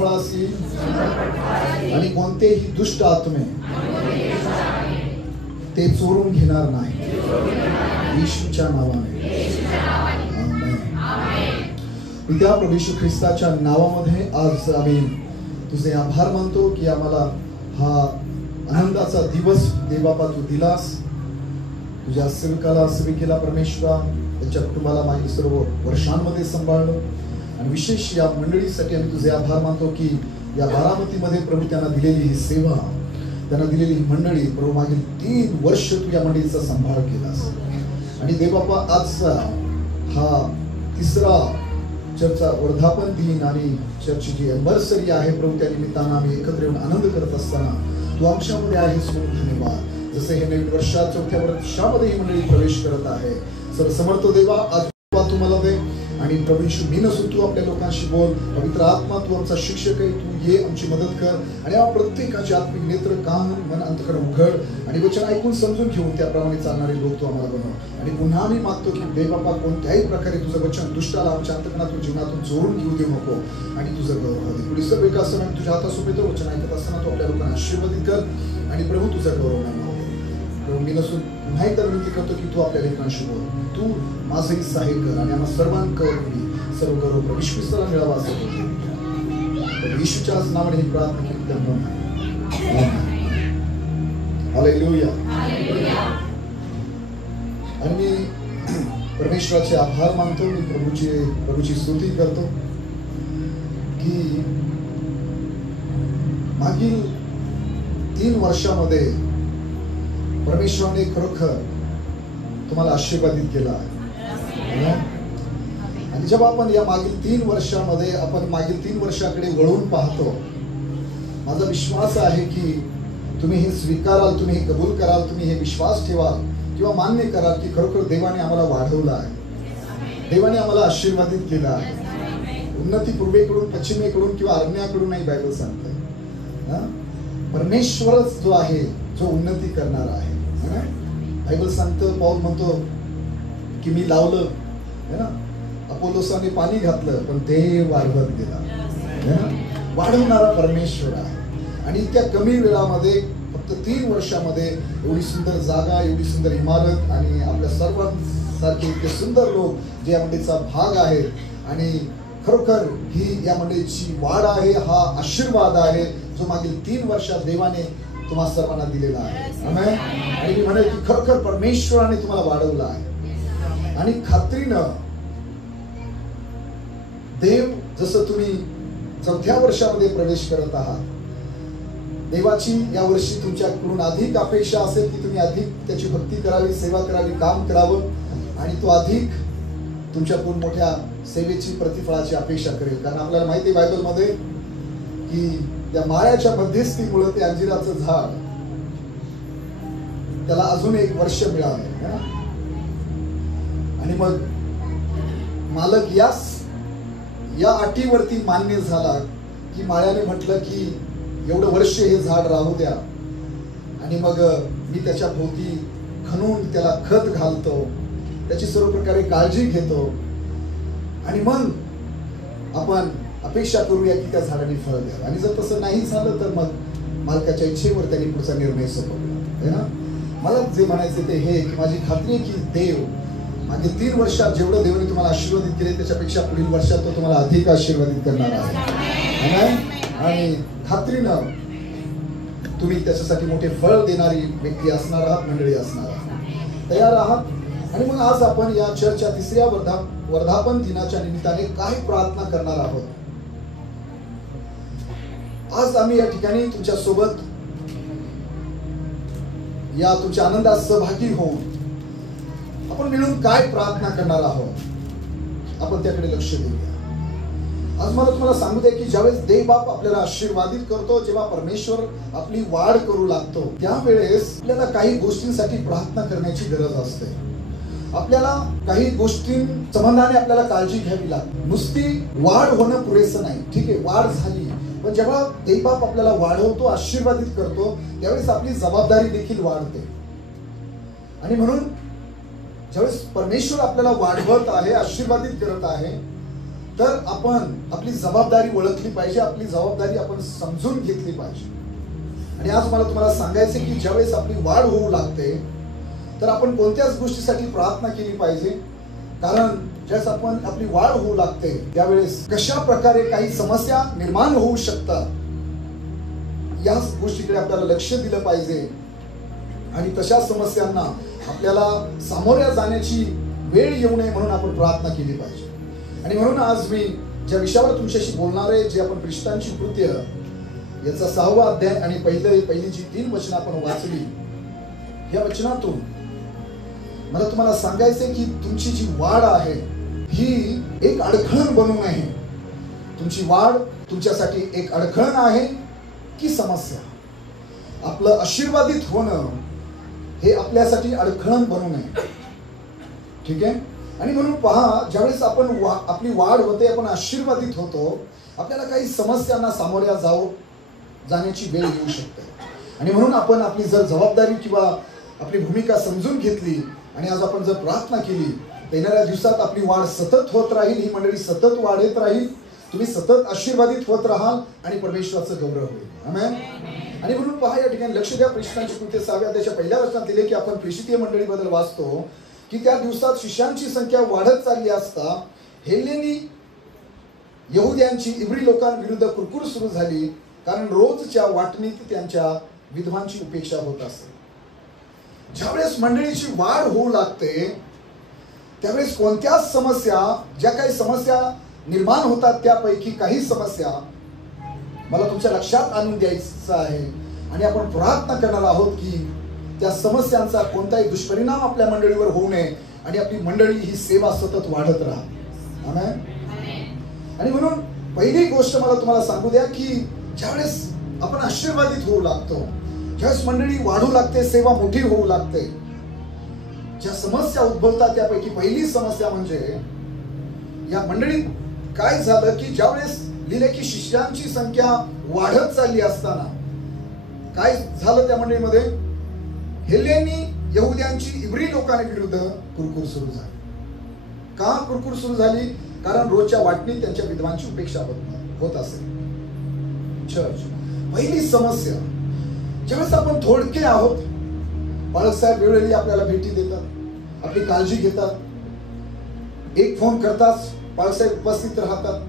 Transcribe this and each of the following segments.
फळासी आणि कोणतेही दुष्ट आत्मे ते चोरून घेणार नाही, येशूच्या नावाने. त्या प्रभू येशू ख्रिस्ताच्या नावामध्ये आज आम्ही तुझे आभार मानतो की आम्हाला हा आनंदाचा दिवस देवबापा तू दिलास. तुझ्या सेवकाला सेविकेला परमेश्वरा त्यांच्या कुटुंबाला मागील सर्व वर्षांमध्ये सांभाळलं आणि विशेष या मंडळीसाठी आम्ही तुझे आभार मानतो की या बारामतीमध्ये प्रभू त्यांना दिलेली ही सेवा, त्यांना दिलेली ही मंडळी प्रभू मागील 3 वर्ष तू या मंडळीचा सांभाळ केलास. आणि देवबापा आज हा 3रा चर्चचा वर्धापन दिन आणि चर्चची जी एनिव्हर्सरी आहे प्रभू, त्या निमित्तानं आम्ही एकत्र येऊन आनंद करत असताना तू आमच्यामध्ये आहेस म्हणून धन्यवाद. जसे हे नवीन वर्षात 4थ्या वर्षामध्ये ही मंडळी प्रवेश करत आहे, सर्वसमर्थ देवा आज तुम्हाला दे आणि प्रभू येशू मी नसून तू आपल्या लोकांशी बोल. पवित्र आत्मा तू आमचा शिक्षक आहे, तू ये आमची मदत कर आणि या प्रत्येकाचे आत्मिक नेत्र कान मन अंतःकरण उघड आणि वचन ऐकून समजून घेऊन त्याप्रमाणे चालणारे लोक तू आम्हाला बनव. आणि पुन्हा मी मागतो की देवबापा कोणत्याही प्रकारे तुझं वचन दुष्टाला आमच्या अंतःकरणातून जीवनातून चोरून घेऊ देऊ नको आणि तुझं गौरव दे. पुढे सर्व एका असताना तुझ्या हातासोबत वचन ऐकत असताना तू आपल्या लोकांना आशीर्वादित कर आणि प्रभू तुझा गौरव नाही. मी नसून पुन्हा एकदा विनंती करतो की तू आपल्या लेखनाशी बोल, तू माझंही सहाय्य कर आणि आम्हा सर्वांकडून सर्व गौरव प्रभू ख्रिस्ताला मिळावा असं बोलतो. येशूच्या नावाने ही प्रार्थना केली आहे. हालेलुया. आणि मी परमेश्वराचे आभार मानतो, मी प्रभूची स्तुती करतो की मागील 3 वर्षामध्ये परमेश्वराने खरोखर तुम्हाला आशीर्वादित केला आहे. आणि जेव्हा आपण या मागील 3 वर्षामध्ये आपण मागील 3 वर्षाकडे वळून पाहतो, माझा विश्वास आहे की तुम्ही हे स्वीकाराल, तुम्ही हे कबूल कराल, तुम्ही हे विश्वास ठेवाल किंवा मान्य कराल की खरोखर देवाने आम्हाला वाढवलं आहे, देवाने आम्हाला आशीर्वादित केला आहे. उन्नती पूर्वेकडून पश्चिमेकडून किंवा अरण्याकडून नाही, बायबल सांगते परमेश्वरच जो आहे जो उन्नती करणार आहे. बायबल सांगतं, पौल म्हणतो की मी लावलं है ना, अपोलोसाने पाणी घातलं पण देव वाढवत गेला. वाढवणारा परमेश्वर आहे. आणि इतक्या कमी वेळामध्ये फक्त 3 वर्षामध्ये एवढी सुंदर जागा, एवढी सुंदर इमारत आणि आपल्या सर्वांसारखे इतके सुंदर लोक जे या मंडळीचा भाग आहेत आणि खरोखर ही या मंडळीची वाढ आहे, हा आशीर्वाद आहे जो मागील 3 वर्षात देवाने तुम्हा सर्वांना दिलेला आहे. आमेन. आणि मी म्हणेल की खरोखर परमेश्वराने तुम्हाला वाढवलं आहे आणि खात्रीनं देव जसं तुम्ही 4थ्या वर्षामध्ये प्रवेश करत आहात, देवाची या वर्षी तुमच्याकडून अधिक अपेक्षा असेल की तुम्ही अधिक त्याची भक्ती करावी, सेवा करावी, काम करावं आणि तो अधिक तुमच्याकडून मोठ्या सेवेची प्रतिफळाची अपेक्षा करेल. कारण आपल्याला माहिती आहे बायबलमध्ये की त्या माळ्याच्या मध्यस्थीमुळे ते अंजिराचं झाड त्याला अजून 1 वर्ष मिळाले. आणि मग मालक या अटीवरती मान्य झाला की माळ्याने म्हटलं की एवढं वर्ष हे झाड राहू द्या आणि मग मी त्याच्या भोवती खणून त्याला खत घालतो, त्याची सर्व प्रकारे काळजी घेतो आणि मग आपण अपेक्षा करूया की त्या झाडाने फळ द्या. आणि जर तसं नाही झालं तर मग मालकाच्या इच्छेवर त्यांनी पुढचा निर्णय सोपवला है ना. मला जे म्हणायचे ते हे की माझी खात्री आहे की देव मागील 3 वर्षात जेवढं देवाने तुम्हाला आशीर्वादित केले त्याच्यापेक्षा पुढील वर्षात तो तुम्हाला अधिक आशीर्वादित करणार आहे. आणि खात्रीनं तुम्ही त्याच्यासाठी मोठे फळ देणारी व्यक्ती असणार आहात, मंडळी असणार आहात, तयार आहात. आणि मग आज आपण या चर्चच्या 3ऱ्या वर्धापन दिनाच्या निमित्ताने काय प्रार्थना करणार आहोत. आज आम्ही या ठिकाणी तुमच्या सोबत या तुमच्या आनंदात सहभागी होऊन आपण मिळून काय प्रार्थना करणार आहोत आपण त्याकडे लक्ष देऊया. आज मला तुम्हाला सांगू द्या की ज्यावेळेस देवबाप आपल्याला आशीर्वादित करतो, जेव्हा परमेश्वर आपली वाढ करू लागतो, त्यावेळेस आपल्याला काही गोष्टींसाठी प्रार्थना करण्याची गरज असते. आपल्याला काही गोष्टी संबंधाने आपल्याला काळजी घ्यावी लागते. नुसती वाढ होणं पुरेसं नाही. ठीक आहे, वाढ झाली, पण जेव्हा देवबाप आपल्याला वाढवतो, आशीर्वादित करतो, त्यावेळेस आपली जबाबदारी देखील वाढते. आणि म्हणून ज्यावेळेस परमेश्वर आपल्याला वाढवत आहे, आशीर्वादित करत आहे, तर आपण आपली जबाबदारी ओळखली पाहिजे, आपली जबाबदारी आपण समजून घेतली पाहिजे. आणि आज मला तुम्हाला सांगायचे की ज्यावेळेस आपली वाढ होऊ लागते तर आपण कोणत्याच गोष्टीसाठी प्रार्थना केली पाहिजे. कारण ज्यावेळेस आपण आपली वाढ होऊ लागते त्यावेळेस कशा प्रकारे काही समस्या निर्माण होऊ शकतात याच गोष्टीकडे आपल्याला लक्ष दिलं पाहिजे. आणि तशा समस्यांना आपल्याला सामोऱ्या जाण्याची वेळ येऊ नये म्हणून आपण प्रार्थना केली पाहिजे. आणि म्हणून आज मी ज्या विषयावर तुमच्याशी बोलणार आहे, जे आपण प्रेषितांची कृत्य याचा 6वा अध्याय आणि पहिली जी 3 वचनं आपण वाचली, या वचनातून मला तुम्हाला सांगायचंय की तुमची जी वाढ आहे ही एक अडखळण बनू नये. तुमची वाढ तुमच्यासाठी एक अडखळण आहे की समस्या? आपलं आशीर्वादित होणं हे आपल्यासाठी अडखळण बनू नये. ठीक आहे. आणि म्हणून पहा, ज्यावेळेस आपण आपली वाढ होते, आपण आशीर्वादित होतो, आपल्याला काही समस्यांना सामोऱ्या जाण्याची वेळ येऊ शकते. आणि म्हणून आपण आपली जर जबाबदारी किंवा आपली भूमिका समजून घेतली आणि आज आपण जर प्रार्थना केली तर येणाऱ्या दिवसात आपली वाढ सतत होत राहील, ही मंडळी सतत वाढत राहील, तुम्ही सतत आशीर्वादित होत राहाल आणि परमेश्वराचं गौरव होईल. आमेन. आणि म्हणून पहा, या ठिकाणी लक्ष द्या. प्रेषितांची कृत्य 6व्या अध्यायाच्या 1ल्या वचनात दिले की आपण प्रेषितीय मंडळीबद्दल वाचतो की त्या दिवसात शिष्यांची संख्या वाढत चालली असता हेलेनी यहुद्यांची इब्री लोकांविरुद्ध कुरकुर सुरू झाली, कारण रोजच्या वाटणीत त्यांच्या विधवांची उपेक्षा होत असे. ज्यावेळेस मंडळीची वाढ होऊ लागते त्यावेळेस कोणत्याच समस्या, ज्या काही समस्या निर्माण होतात त्यापैकी काही समस्या मला तुमच्या लक्षात आणून द्यायचं आहे. आणि आपण प्रार्थना करणार आहोत की त्या समस्यांचा कोणताही दुष्परिणाम आपल्या मंडळीवर होऊ नये आणि आपली मंडळी ही सेवा सतत वाढत राहा. आमेन. आणि म्हणून पहिली गोष्ट मला तुम्हाला सांगू द्या की ज्यावेळेस आपण आशीर्वादित होऊ लागतो, ज्यावेळेस मंडळी वाढू लागते, सेवा मोठी होऊ लागते, ज्या समस्या उद्भवतात त्यापैकी पहिली समस्या म्हणजे या मंडळीत काय झालं की ज्यावेळेस लिहिले की शिष्यांची संख्या वाढत चालली असताना काय झालं त्या मंडळीमध्ये? हेलेनी यहुद्यांची इब्री लोकांविरुद्ध कुरकुर सुरू झाली. का कुरकुर सुरू झाली? कारण रोजच्या वाटणीत त्यांच्या विधवांची उपेक्षा होत असेल. चर्च पहिली समस्या, ज्यावेळेस आपण थोडके आहोत, बाळकसाहेब वेळोवेळी आपल्याला भेटी देतात, आपली काळजी घेतात, एक फोन करतात, बाळकसाहेब उपस्थित राहतात,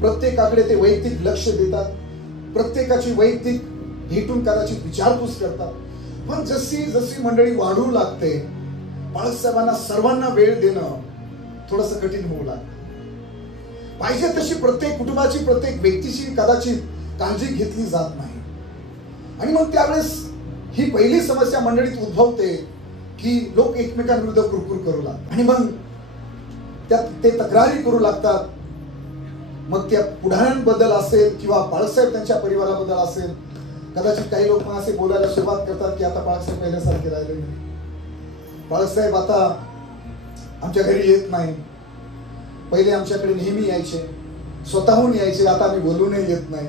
प्रत्येकाकडे ते वैयक्तिक लक्ष देतात, प्रत्येकाची वैयक्तिक भेटून कदाचित विचारपूस करतात. पण जशी जशी मंडळी वाढू लागते बाळकसाहेबांना सर्वांना वेळ देणं थोडंसं कठीण होऊ लागतं. पाहिजे तशी प्रत्येक कुटुंबाची, प्रत्येक व्यक्तीची कदाचित काळजी घेतली जात नाही. आणि मग त्यावेळेस ही पहिली समस्या मंडळीत उद्भवते की लोक एकमेकांविरुद्ध कुरकुर करू लागतात आणि मग ते तक्रारी करू लागतात. मग त्या पुढाऱ्यांबद्दल असेल किंवा बाळकसाहेब त्यांच्या परिवाराबद्दल असेल, कदाचित काही लोक असे बोलायला सुरुवात करतात की आता बाळकसाहेब पहिल्यासारखे राहिले नाही, बाळकसाहेब आता आमच्या घरी येत नाही, पहिले आमच्याकडे नेहमी यायचे, स्वतःहून यायचे, आता आम्ही बोलूनही येत नाही.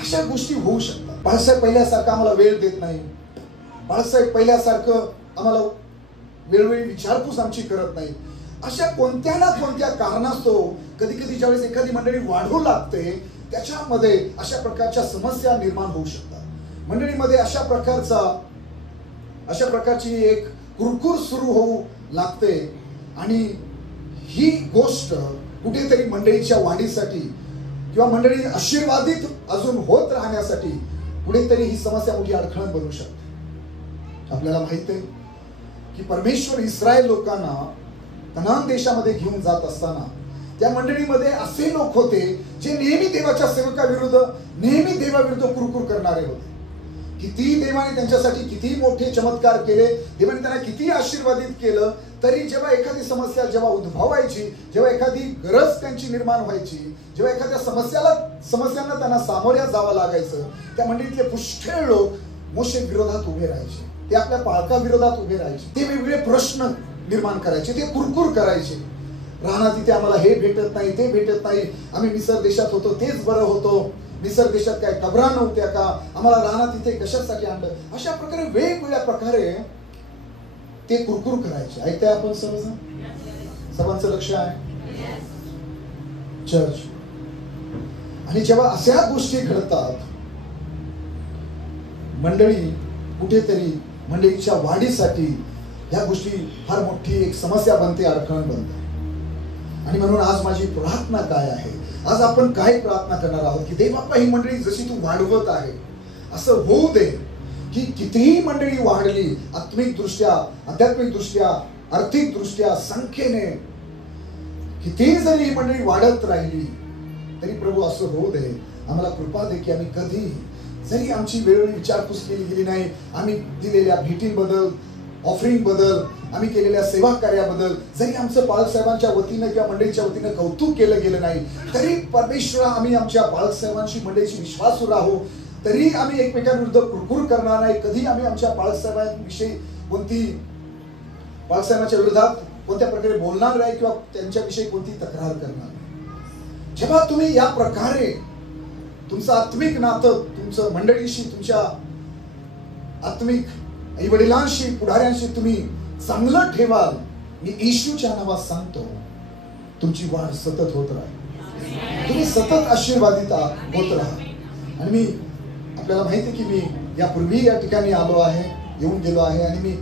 अशा गोष्टी होऊ शकतात. बाळासाहेब पहिल्यासारखं आम्हाला वेळ देत नाही, बाळासाहेब पहिल्यासारखं आम्हाला वेळोवेळी विचारपूस आमची करत नाही. अशा कोणत्या ना कोणत्या कारणास्तव कधी कधी ज्यावेळेस एखादी मंडळी वाढू लागते त्याच्यामध्ये अशा प्रकारच्या समस्या निर्माण होऊ शकतात. मंडळीमध्ये अशा प्रकारची एक कुरकुर सुरू होऊ लागते आणि ही गोष्ट कुठेतरी मंडळीच्या वाढीसाठी किंवा मंडळी आशीर्वादित अजून होत राहण्यासाठी कुठेतरी ही समस्या मोठी अडखळण बनू शकते. आपल्याला माहित आहे की परमेश्वर इस्रायल लोकांना कनान देशामध्ये घेऊन जात असताना त्या मंडळीमध्ये असे लोक होते जे नेहमी देवाच्या सेवकाविरुद्ध, नेहमी देवाविरुद्ध कुरकुर करणारे होते. किती देवाने त्यांच्यासाठी किती मोठे चमत्कार केले, देवाने त्यांना किती आशीर्वादित केलं, तरी जेव्हा एखादी समस्या जेव्हा उद्भवायची, जेव्हा एखादी गरज त्यांची निर्माण व्हायची, जेव्हा एखाद्या समस्यांना त्यांना सामोऱ्या जावं लागायचं, त्या मंडळीतले पुष्कळ लोक मोशे विरोधात उभे राहायचे, ते आपल्या पालका विरोधात उभे राहायचे, ते वेगवेगळे प्रश्न निर्माण करायचे, ते कुरकुर करायचे. राहणार तिथे आम्हाला हे भेटत नाही, ते भेटत नाही, आम्ही मिसर देशात होतो तेच बरं होतो, मिसर देशात काय कबरा नव्हत्या का, आम्हाला राहणार तिथे कशासाठी आणलं. अशा प्रकारे वेगवेगळ्या प्रकारे ते कुरकुर करायचे. ऐकताय आपण सर्वजण? सर्वांचं लक्ष आहे? चर्च. आणि जेव्हा अशा गोष्टी घडतात, मंडळी कुठेतरी मंडळीच्या वाढीसाठी ह्या गोष्टी फार मोठी एक समस्या बनते, अडचण बनते. आणि म्हणून आज माझी प्रार्थना काय आहे, आज आपण काय प्रार्थना करणार आहोत की देवबापा ही मंडळी जशी तू वाढवत आहे असं होऊ दे की कितीही मंडळी वाढली, आत्मिक दृष्ट्या, आध्यात्मिक दृष्ट्या, आर्थिक दृष्ट्या, संख्येने कितीही जरी ही मंडळी वाढत राहिली तरी प्रभू असं होऊ दे, आम्हाला कृपा दे की आम्ही कधी जरी आमची वेळोवेळी विचारपूस केली गेली नाही, आम्ही दिलेल्या भेटींबद्दल, ऑफरिंग बद्दल, आम्ही केलेल्या सेवा कार्याबद्दल जरी आमचं बाळसाहेबांच्या वतीनं किंवा मंडळीच्या वतीनं कौतुक केलं गेलं नाही, तरी परमेश्वरा आम्ही आमच्या बाळसाहेबांची मंडळीची विश्वासू राहू, तरी आम्ही एकमेकांविरुद्ध कुरकुर करणार नाही. कधी आम्ही आमच्या बाळसाहेबांविषयी बाळसाहेबांच्या विरोधात कोणत्या प्रकारे बोलणार नाही किंवा त्यांच्याविषयी कोणती तक्रार करणार नाही. जेव्हा तुम्ही या प्रकारे तुमचं आत्मिक नातं तुमचं मंडळीशी, तुमच्या आत्मिक आई वडिलांशी, पुढाऱ्यांशी तुम्ही चांगलं ठेवाल, मी येशूच्या नावात सांगतो, तुमची वाढ सतत होत राहील, तुम्ही सतत आशीर्वादित होत राहा. आणि मी आपल्याला माहिती की मी यापूर्वी या ठिकाणी आलो आहे, येऊन गेलो आहे आणि मी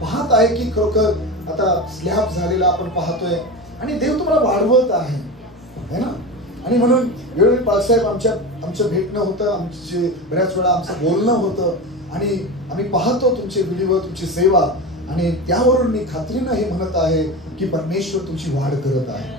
पाहत आहे की खरोखर आता स्लॅब झालेला आपण पाहतोय आणि देव तुम्हाला वाढवत आहे ना. आणि म्हणून वेळोवेळी बाळासाहेब आमचं भेटणं होतं, आमचे बऱ्याच वेळा आमचं बोलणं होतं आणि आम्ही पाहतो तुमचे व्हिडिओ, तुमची सेवा, आणि त्यावरून मी खात्रीनं हे म्हणत आहे की परमेश्वर तुमची वाढ करत आहे,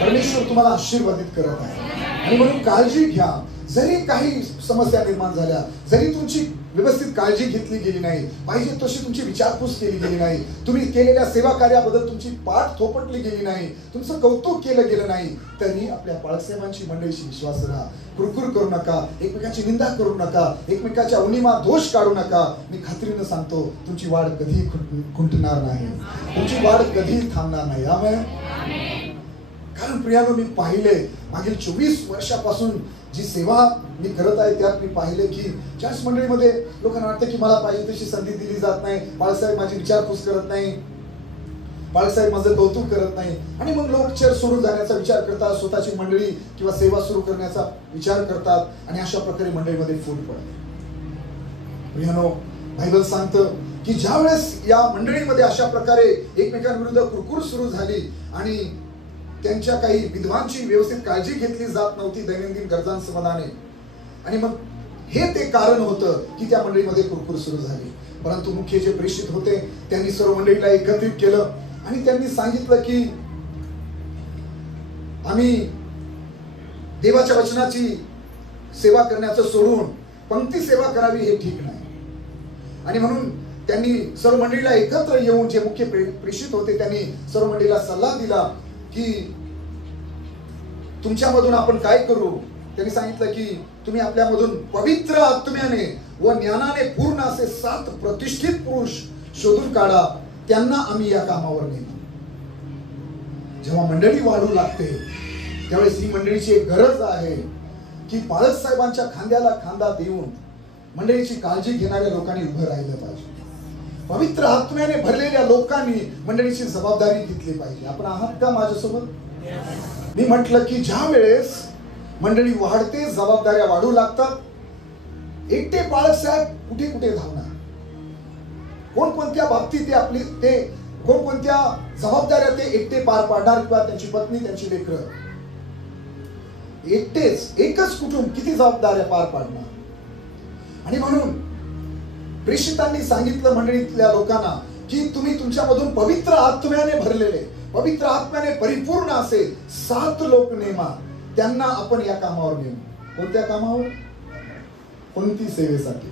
परमेश्वर तुम्हाला आशीर्वादित करत आहे. आणि म्हणून काळजी घ्या, जरी काही समस्या निर्माण झाल्या, जरी तुमची व्यवस्थित काळजी घेतली गेली नाही, पाहिजे तशी तुमची विचारपूस केली गेली नाही, तुम्ही केलेल्या सेवा कार्याबद्दल तुमची पाठ थोपटली गेली नाही, तुमचं कौतुक केलं गेलं नाही, तरी आपल्या बाळासाहेबांची मंडळीशी विश्वास राहा, कुरकुर करू नका, एकमेकांची निंदा करू नका, एकमेकांच्या उणिमा दोष काढू नका. मी खात्रीनं सांगतो तुमची वाढ कधी खुंटणार नाही, तुमची वाढ कधी थांबणार नाही. आमेन. कारण प्रियानो, मी पाहिले मागील 24 वर्षापासून जी सेवा मी करत आहे त्यात मी पाहिले की ज्याच मंडळीमध्ये लोकांना वाटतं की मला पाहिजे तशी संधी दिली जात नाही, बाळासाहेब माझी विचारपूस करत नाही, बाळासाहेब माझं कौतुक करत नाही, आणि मग लोक चर्च सोडून जाण्याचा विचार करतात, स्वतःची मंडळी किंवा सेवा सुरू करण्याचा विचार करतात आणि अशा प्रकारे मंडळीमध्ये फूट पडते. प्रियानो, बायबल सांगतं की ज्या वेळेस या मंडळीमध्ये अशा प्रकारे एकमेकांविरुद्ध कुरकुर सुरू झाली आणि त्यांच्या काही विधवांची व्यवस्थित काळजी घेतली जात नव्हती दैनंदिन गरजांसंबंधाने, आणि मग हे ते कारण होतं की त्या मंडळीमध्ये कुरकुर सुरू झाली. परंतु मुख्य जे प्रेषित होते त्यांनी सर्व मंडळीला एकत्रित केलं आणि त्यांनी सांगितलं की आम्ही देवाच्या वचनाची सेवा करण्याचं सोडून पंक्ती सेवा करावी हे ठीक नाही. आणि म्हणून त्यांनी सर्व मंडळीला एकत्र येऊन, जे मुख्य प्रेषित होते त्यांनी सर्व मंडळीला सल्ला दिला की तुमच्यामधून आपण काय करू. त्यांनी सांगितलं की तुम्ही आपल्यामधून पवित्र आत्म्याने व ज्ञानाने पूर्ण असे 7 प्रतिष्ठित पुरुष शोधून काढा, त्यांना आम्ही या कामावर नेऊ. जेव्हा मंडळी वाढू लागते त्यावेळेस ही मंडळीची एक गरज आहे की बाळासाहेबांच्या खांद्याला खांदा देऊन मंडळीची काळजी घेणाऱ्या लोकांनी उभं राहिलं पाहिजे. पवित्र आत्म्याने भरलेल्या लोकांनी मंडळीची जबाबदारी घेतली पाहिजे. आपण आहात का माझ्यासोबत? मी म्हटलं की ज्या वेळेस मंडळी वाढते, जबाबदाऱ्या वाढू लागतात, एकटे बाळासाहेब कुठे कुठे धावणार, कोणकोणत्या बाबतीत ते कोणकोणत्या जबाबदाऱ्या ते एकटे पार पाडणार, किंवा त्यांची पत्नी, त्यांची लेकरं एकटेच, एकच कुटुंब किती जबाबदाऱ्या पार पाडणार. आणि म्हणून प्रेषितांनी सांगितलं मंडळीतल्या लोकांना की तुम्ही तुमच्यामधून पवित्र आत्म्याने भरलेले, पवित्र आत्म्याने परिपूर्ण असे 7 लोक नेमा, त्यांना आपण या कामावर नेऊ. कोणत्या कामावर? कोणती सेवेसाठी?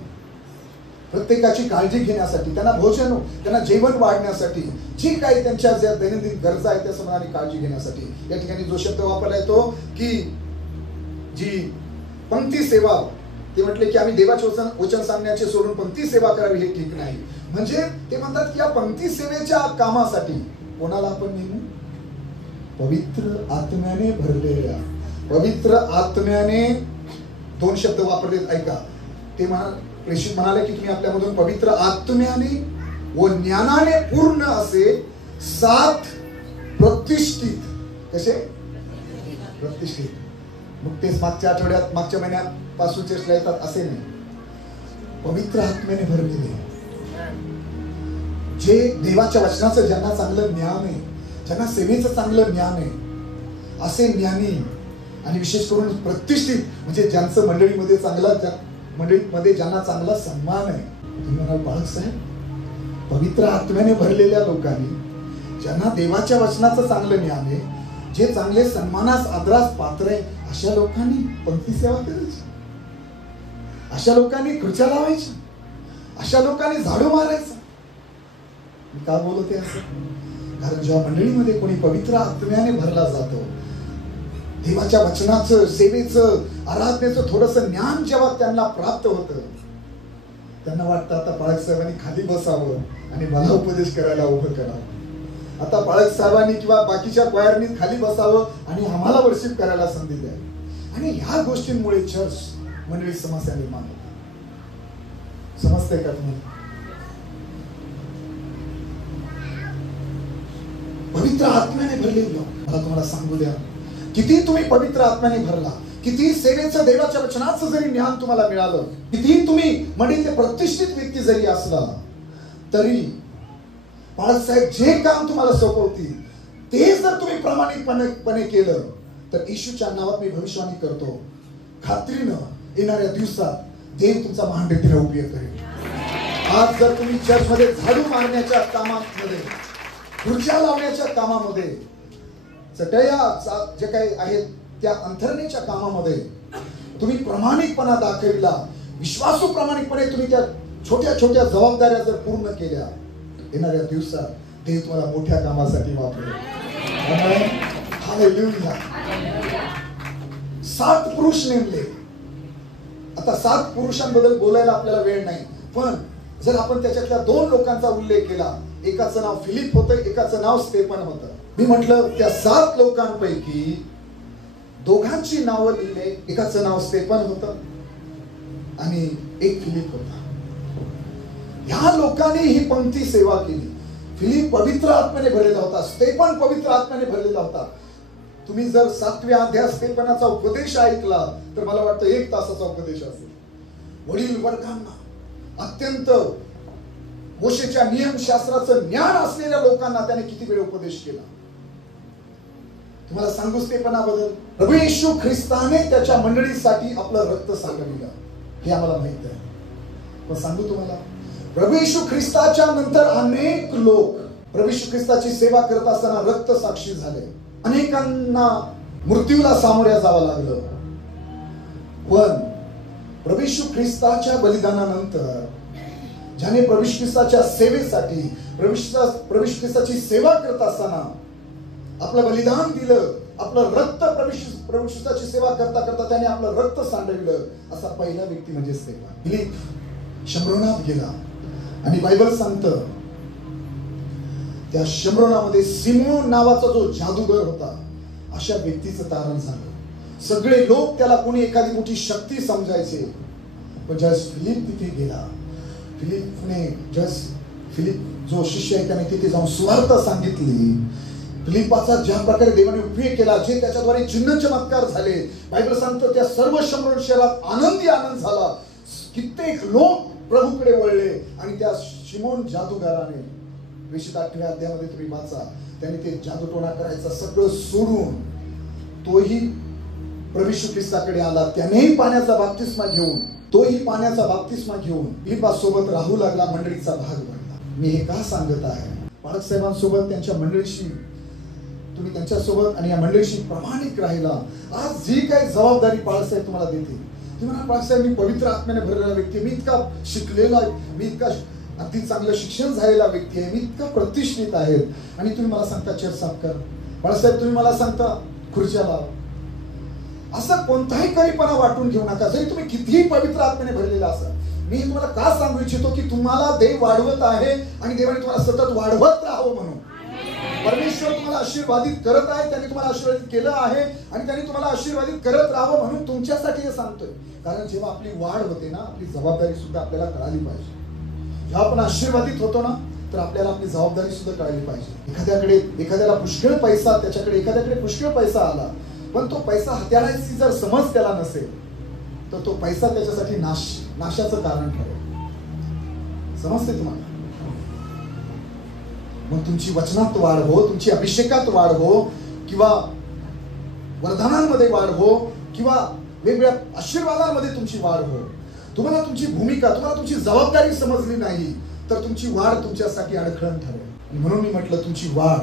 प्रत्येकाची काळजी घेण्यासाठी, त्यांना भोजन, त्यांना जेवण वाढण्यासाठी, जी काही त्यांच्या ज्या दैनंदिन गरजा आहेत त्या संबंधाने काळजी घेण्यासाठी. या ठिकाणी जो शब्द वापरला येतो की जी पंक्ती सेवा, ते म्हटले की आम्ही देवाचे वचन सांगण्याचे सोडून पंक्ती सेवा करावी हे ठीक नाही. म्हणजे ते म्हणतात की या पंक्ती सेवेच्या कामासाठी कोणाला आपण नेमू? पवित्र आत्म्याने भरलेल्या, पवित्र आत्म्याने 2 शब्द वापरलेत, ऐका. ते प्रेषित म्हणाले की तुम्ही आपल्यामधून पवित्र आत्म्याने व ज्ञानाने पूर्ण असे 7 प्रतिष्ठित, कसे प्रतिष्ठित. मग तेच मागच्या आठवड्यात मागच्या महिन्यापासून चर्चला येतात असे नाही, पवित्र आत्म्याने भरलेले, जे देवाच्या वचनाचं ज्यांना चांगलं ज्ञान आहे, ज्यांना सेवेचं चांगलं ज्ञान आहे, असे ज्ञानी आणि विशेष करून प्रतिष्ठित, म्हणजे ज्यांचं मंडळीमध्ये ज्यांना चांगला सन्मान आहे. तुम्ही म्हणाल बाळक साहेब, पवित्र आत्म्याने भरलेल्या लोकांनी, ज्यांना देवाच्या वचनाचं चांगलं ज्ञान आहे, जे चांगले सन्मानास आदरास पात्र आहे, अशा लोकांनी पंक्ती सेवा करायची, अशा लोकांनी खुर्च्या लावायच्या, अशा लोकांनी झाडू मारायचं. मी का बोलते असं? कारण जेव्हा मंडळीमध्ये कोणी पवित्र आत्म्याने भरला जातो, देवाच्या वचनाचं, सेवेचं, आराधनेचं थोडंसं ज्ञान जेव्हा त्यांना प्राप्त होतं, त्यांना वाटतं आता पाळक साहेबांनी खाली बसावं आणि मला उपदेश करायला उभं करावं. आता पाळक साहेबांनी किंवा बाकीच्या क्वायरनी खाली बसावं आणि आम्हाला वर्शिप करायला संधी द्या. आणि ह्या गोष्टींमुळे चर्च मंडळी समस्या निर्माण होतात. समजतंय का तुम्हाला? पवित्र आत्म्याने भरलेलं, मला तुम्हाला सांगू द्या, किती तुम्ही पवित्र आत्म्याने भरला, किती सेवेचं देवाच्या वचनाचं जरी ज्ञान तुम्हाला मिळालं, किती तुम्ही मंडळीतले प्रतिष्ठित व्यक्ती जरी असला, तरी बाळासाहेब जे काम तुम्हाला सोपवतील ते जर तुम्ही प्रामाणिकपणे केलं, तर येशूच्या नावात मी भविष्यवाणी करतो, खात्रीनं येणाऱ्या दिवसात देव तुमचा महान रीतीने उपयोग करेल. आज जर तुम्ही चर्चमध्ये झाडू मारण्याच्या कामामध्ये, खुर्च्या लावण्याच्या कामामध्ये, चटया जे काही आहेत त्या अंथरण्याच्या कामामध्ये तुम्ही प्रामाणिकपणा दाखविला, विश्वासू प्रामाणिकपणे तुम्ही त्या छोट्या छोट्या जबाबदाऱ्या जर पूर्ण केल्या, येणाऱ्या दिवसात ते तुम्हाला मोठ्या कामासाठी वापरेल. हालेलुया. 7 पुरुष नेमले. आता 7 पुरुषांबद्दल बोलायला आपल्याला वेळ नाही, पण जर आपण त्याच्यातल्या 2 लोकांचा उल्लेख केला, एकाचं नाव फिलिप होतं, एकाचं नाव स्टेफन होतं. मी म्हटलं त्या 7 लोकांपैकी दोघांची नावं लिहिले, एकाचं नाव स्टेफन होतं आणि एक फिलिप होता. ह्या लोकांनी ही पंक्ती सेवा केली. फिलिप पवित्र आत्म्याने भरलेला होता, स्टेफन पवित्र आत्म्याने भरलेला होता. तुम्ही जर 7व्या अध्याय स्टेफनाचा उपदेश ऐकला तर मला वाटतं 1 तासाचा उपदेश असेल. वडील वर्गांना, अत्यंत मोशेच्या नियमशास्त्राचं ज्ञान असलेल्या लोकांना त्याने किती वेळ उपदेश केला. तुम्हाला सांगू स्टेफनाबद्दल, प्रभू येशू ख्रिस्ताने त्याच्या मंडळीसाठी आपलं रक्त सांडविलं, हे आम्हाला माहित आहे. पण सांगू तुम्हाला, प्रभू येशू ख्रिस्ताच्या नंतर अनेक लोक प्रभू येशू ख्रिस्ताची सेवा करत असताना रक्त साक्षी झाले. अनेकांना मृत्यूला सामोऱ्या जावं लागलं. पण प्रभू येशू ख्रिस्ताच्या बलिदानानंतर, ज्याने प्रभू येशू ख्रिस्ताच्या सेवेसाठी, प्रभू येशू ख्रिस्ताची सेवा करत असताना आपलं बलिदान दिलं, आपलं रक्त प्रभू येशू ख्रिस्ताची सेवा करता करता त्याने आपलं रक्त सांडविलं, असा पहिला व्यक्ती म्हणजे स्टेफन. फिलिप शमरोनात गेला आणि बायबल सांगतं त्या शमरोनामध्ये सिमोन नावाचा जो जादूगर होता, अशा व्यक्तीचं तारण झालं. सगळे लोक त्याला कोणी एखादी मोठी शक्ती समजायचे. पण ज्यावेळेस फिलिप तिथे गेला, फिलिप जो शिष्य आहे त्याने तिथे जाऊन सुवार्ता सांगितली. फिलिपाचा ज्या प्रकारे देवाने उपयोग केला, जे त्याच्याद्वारे चिन्ह चमत्कार झाले, बायबल सांगतं त्या सर्व शमरोन शहरात आनंद झाला. कित्येक लोक प्रभूकडे वळले आणि त्या शिमोन जादूगाराने 28व्या अध्यायामध्ये तुम्ही वाचा, त्याने ते जादूटोणा करायचा सगळं सोडून तोही प्रभू येशू ख्रिस्ताकडे आला. त्यानेही पाण्याचा बाप्तिस्मा घेऊन फिलिपासोबत राहू लागला, मंडळीचा भाग बनला. मी हे का सांगत आहे? बाळक साहेबांसोबत, त्यांच्या मंडळीशी तुम्ही त्यांच्यासोबत आणि या मंडळीशी प्रामाणिक राहिला. आज जी काही जबाबदारी बाळासाहेब तुम्हाला देते, तुम्ही म्हणा बाळासाहेब मी पवित्र आत्म्याने भरलेला व्यक्ती, मी इतका शिकलेला, मी इतका अगदी चांगलं शिक्षण झालेला व्यक्ती आहे, मी इतका प्रतिष्ठित आहे, आणि तुम्ही मला सांगता चेअर साफ कर. बाळासाहेब तुम्ही मला सांगता खुर्च्या लाव. असं कोणताही करीपणा वाटून घेऊ नका, जरी तुम्ही कितीही पवित्र आत्म्याने भरलेला असाल. मी तुम्हाला का सांगू इच्छितो की तुम्हाला देव वाढवत आहे आणि देवाने तुम्हाला सतत वाढवत राहावं म्हणून. परमेश्वर तुम्हाला आशीर्वादित करत आहे, त्यांनी तुम्हाला आशीर्वादित केलं आहे आणि त्यांनी तुम्हाला आशीर्वादित करत राहावं म्हणून तुमच्यासाठी हे सांगतोय. कारण जेव्हा आपली वाढ होते ना, आपली जबाबदारी सुद्धा आपल्याला कळाली पाहिजे. जेव्हा आपण आशीर्वादित होतो ना, तर आपल्याला आपली जबाबदारी सुद्धा कळाली पाहिजे. एखाद्याला पुष्कळ पैसा, त्याच्याकडे एखाद्याकडे पुष्कळ पैसा आला, पण तो पैसा हाताळायची जर समज त्याला नसेल तर तो पैसा त्याच्यासाठी नाशाचं कारण ठरेल. समजते तुम्हाला? मग तुमची वचनात वाढ हो, तुमची अभिषेकात वाढ हो, किंवा वरदानांमध्ये वाढ हो, किंवा वेगवेगळ्या आशीर्वादांमध्ये तुमची वाढ हो. तुम्हाला तुमची भूमिका, तुम्हाला तुमची जबाबदारी समजली नाही तर तुमची वाढ तुमच्यासाठी अडखळण ठरेल. म्हणून मी म्हटलं तुमची वाढ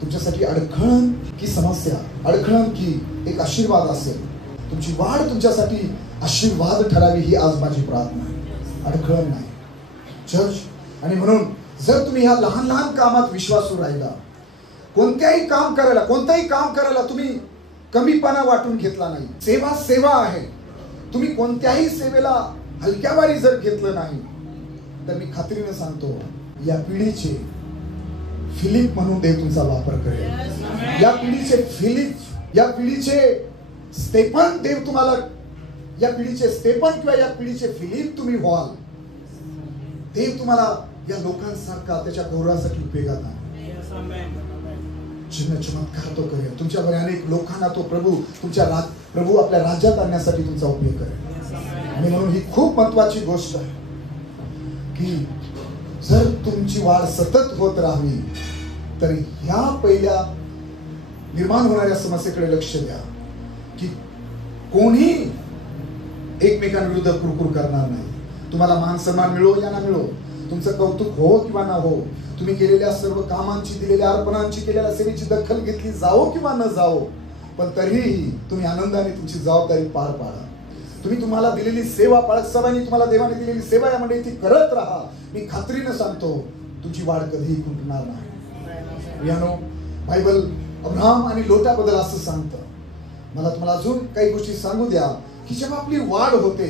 तुमच्यासाठी अडखळण की समस्या, अडखळण की एक आशीर्वाद असेल. तुमची वाढ तुमच्यासाठी आशीर्वाद ठरावी ही आज माझी प्रार्थना आहे, अडखळण नाही चर्च. आणि म्हणून जर तुम्ही ह्या लहान लहान कामात विश्वासू राहिला, कोणत्याही काम करायला तुम्ही कमीपणा वाटून घेतला नाही. सेवा आहे. तुम्ही कोणत्याही सेवेला हलक्यावारी जर घेतलं नाही तर मी खात्रीने सांगतो या पिढीचे फिलिप म्हणून देव तुमचा वापर करेल. या पिढीचे फिलिप, या पिढीचे स्टेफन देव तुम्हाला, या पिढीचे स्टेफन किंवा या पिढीचे फिलिप तुम्ही व्हाल. देव तुम्हाला या लोकांसारखा त्याच्या गौरवासाठी उपयोगात आहे. चिन्ह चमत्कार तो करेल. तुमच्यावर अनेक लोकांना तो प्रभू आपल्या राज्यात आणण्यासाठी तुमचा उपयोग करेल. आणि म्हणून ही खूप महत्वाची गोष्ट आहे की जर तुमची वाढ सतत होत राहावी तर ह्या पहिल्या निर्माण होणाऱ्या समस्येकडे लक्ष द्या की कोणी एकमेकांविरुद्ध कुरकुर करणार नाही. तुम्हाला मान सन्मान मिळो या ना मिळो, तुमचं कौतुक हो किंवा न हो, तुम्ही केलेल्या सर्व कामांची, दिलेल्या अर्पणांची, केलेल्या सेवेची दखल घेतली जावो किंवा न जावो, पण तरीही तुम्ही आनंदाने तुमची जबाबदारी पार पाडा. तुम्हाला दिलेली सेवा, पाळक सर्वांनी तुम्हाला देवाने दिलेली सेवा या मंडळी ती करत राहा. मी खात्रीने सांगतो तुमची वाढ कधीही खुंटणार नाही. यानो बायबल अब्राहम आणि लोटाबद्दल असं सांगतं. मला तुम्हाला अजून काही गोष्टी सांगू द्या की जेव्हा आपली वाढ होते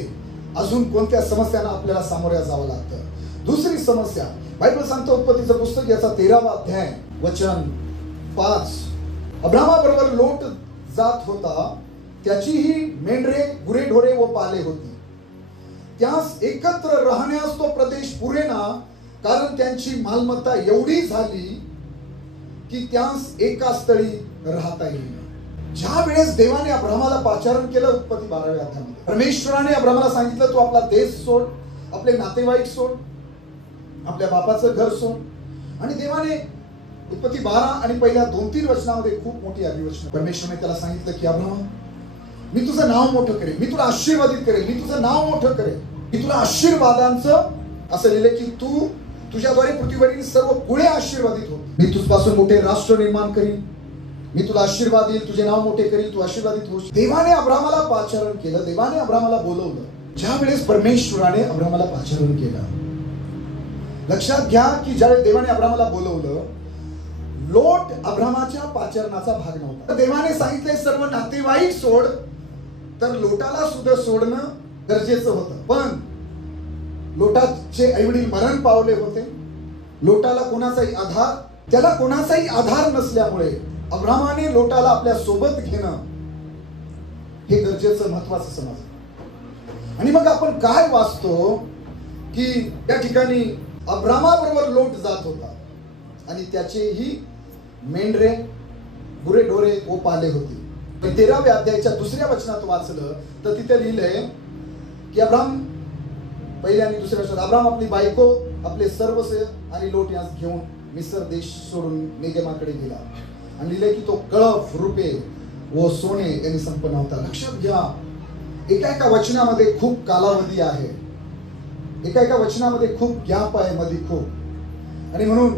अजून कोणत्या समस्यांना आपल्याला सामोऱ्या जावं लागतं. दुसरी समस्या बायबल सांगतो उत्पत्तीचं पुस्तक याचा 13वा अध्याय वचन 5. अब्राहमाबरोबर लोट जात होता, त्याचीही मेंढरे, गुरेढोरे व पाले होती. त्यास एकत्र राहण्यास तो प्रदेश पुरेना, कारण त्यांची मालमत्ता एवढी झाली की त्यास एका स्थळी राहता येईल. ज्या वेळेस देवाने अब्राहमाला पाचारण केलं उत्पत्ती 12व्या अध्यायामध्ये, परमेश्वराने अब्राहमाला सांगितलं तू आपला देश सोड, आपले नातेवाईक सोड, आपल्या बापाचं घर सोड. आणि देवाने उत्पत्ती 12 आणि पहिल्या 2-3 वचनामध्ये खूप मोठी अभिवचन, परमेश्वराने त्याला सांगितलं की अब्राहम मी तुझं नाव मोठं करेन, मी तुला आशीर्वादित करेन, मी तुझं नाव मोठं करेन, मी तुला आशीर्वादांचं, असं लिहिलं की तू तुझ्याद्वारे पृथ्वीवरील सर्व कुळे आशीर्वादित हो, मी तुझपासून मोठे राष्ट्र निर्माण करीन, मी तुला आशीर्वाद देईल, तुझे नाव मोठे करील, तू आशीर्वादित होशील. देवाने अब्राहमाला पाचारण केलं, देवाने अब्राहमाला बोलवलं. ज्या वेळेस परमेश्वराने अब्राहमाला पाचारण केलं, लक्षात घ्या की ज्यावेळेस देवाने अब्राहमाला बोलवलं, लोट अब्राहमाच्या पाचारणाचा भाग नव्हता. देवाने सांगितले सर्व नातेवाईक सोड, तर लोटाला सुद्धा सोडणं गरजेचं होतं. पण लोटाचे आईवडील मरण पावले होते, लोटाला त्याला कोणाचाही आधार नसल्यामुळे अब्राहमाने लोटाला आपल्या सोबत घेणं हे गरजेचं, महत्वाचं समजलं. आणि मग आपण काय वाचतो की त्या ठिकाणी अब्राहमाबरोबर लोट जात होता आणि त्याचेही मेंढरे, गुरेढोरे व पाले होती. 13व्या अध्यायाच्या 2ऱ्या वचनात वाचलं तर तिथे लिहिलंय की अब्राहम, पहिल्या आणि दुसऱ्या वचनात, अब्राहम आपली बायको, आपले सर्वस्व आणि लोट यास घेऊन मिस्र देश सोडून नेगेमाकडे गेला. आणि लिहिलंय की तो कळप, रुपे व सोने यांनी संपन्न होता. लक्षात घ्या, एका वचनामध्ये खूप कालावधी आहे, एका वचनामध्ये खूप गॅप आहे मध्ये खूप. आणि म्हणून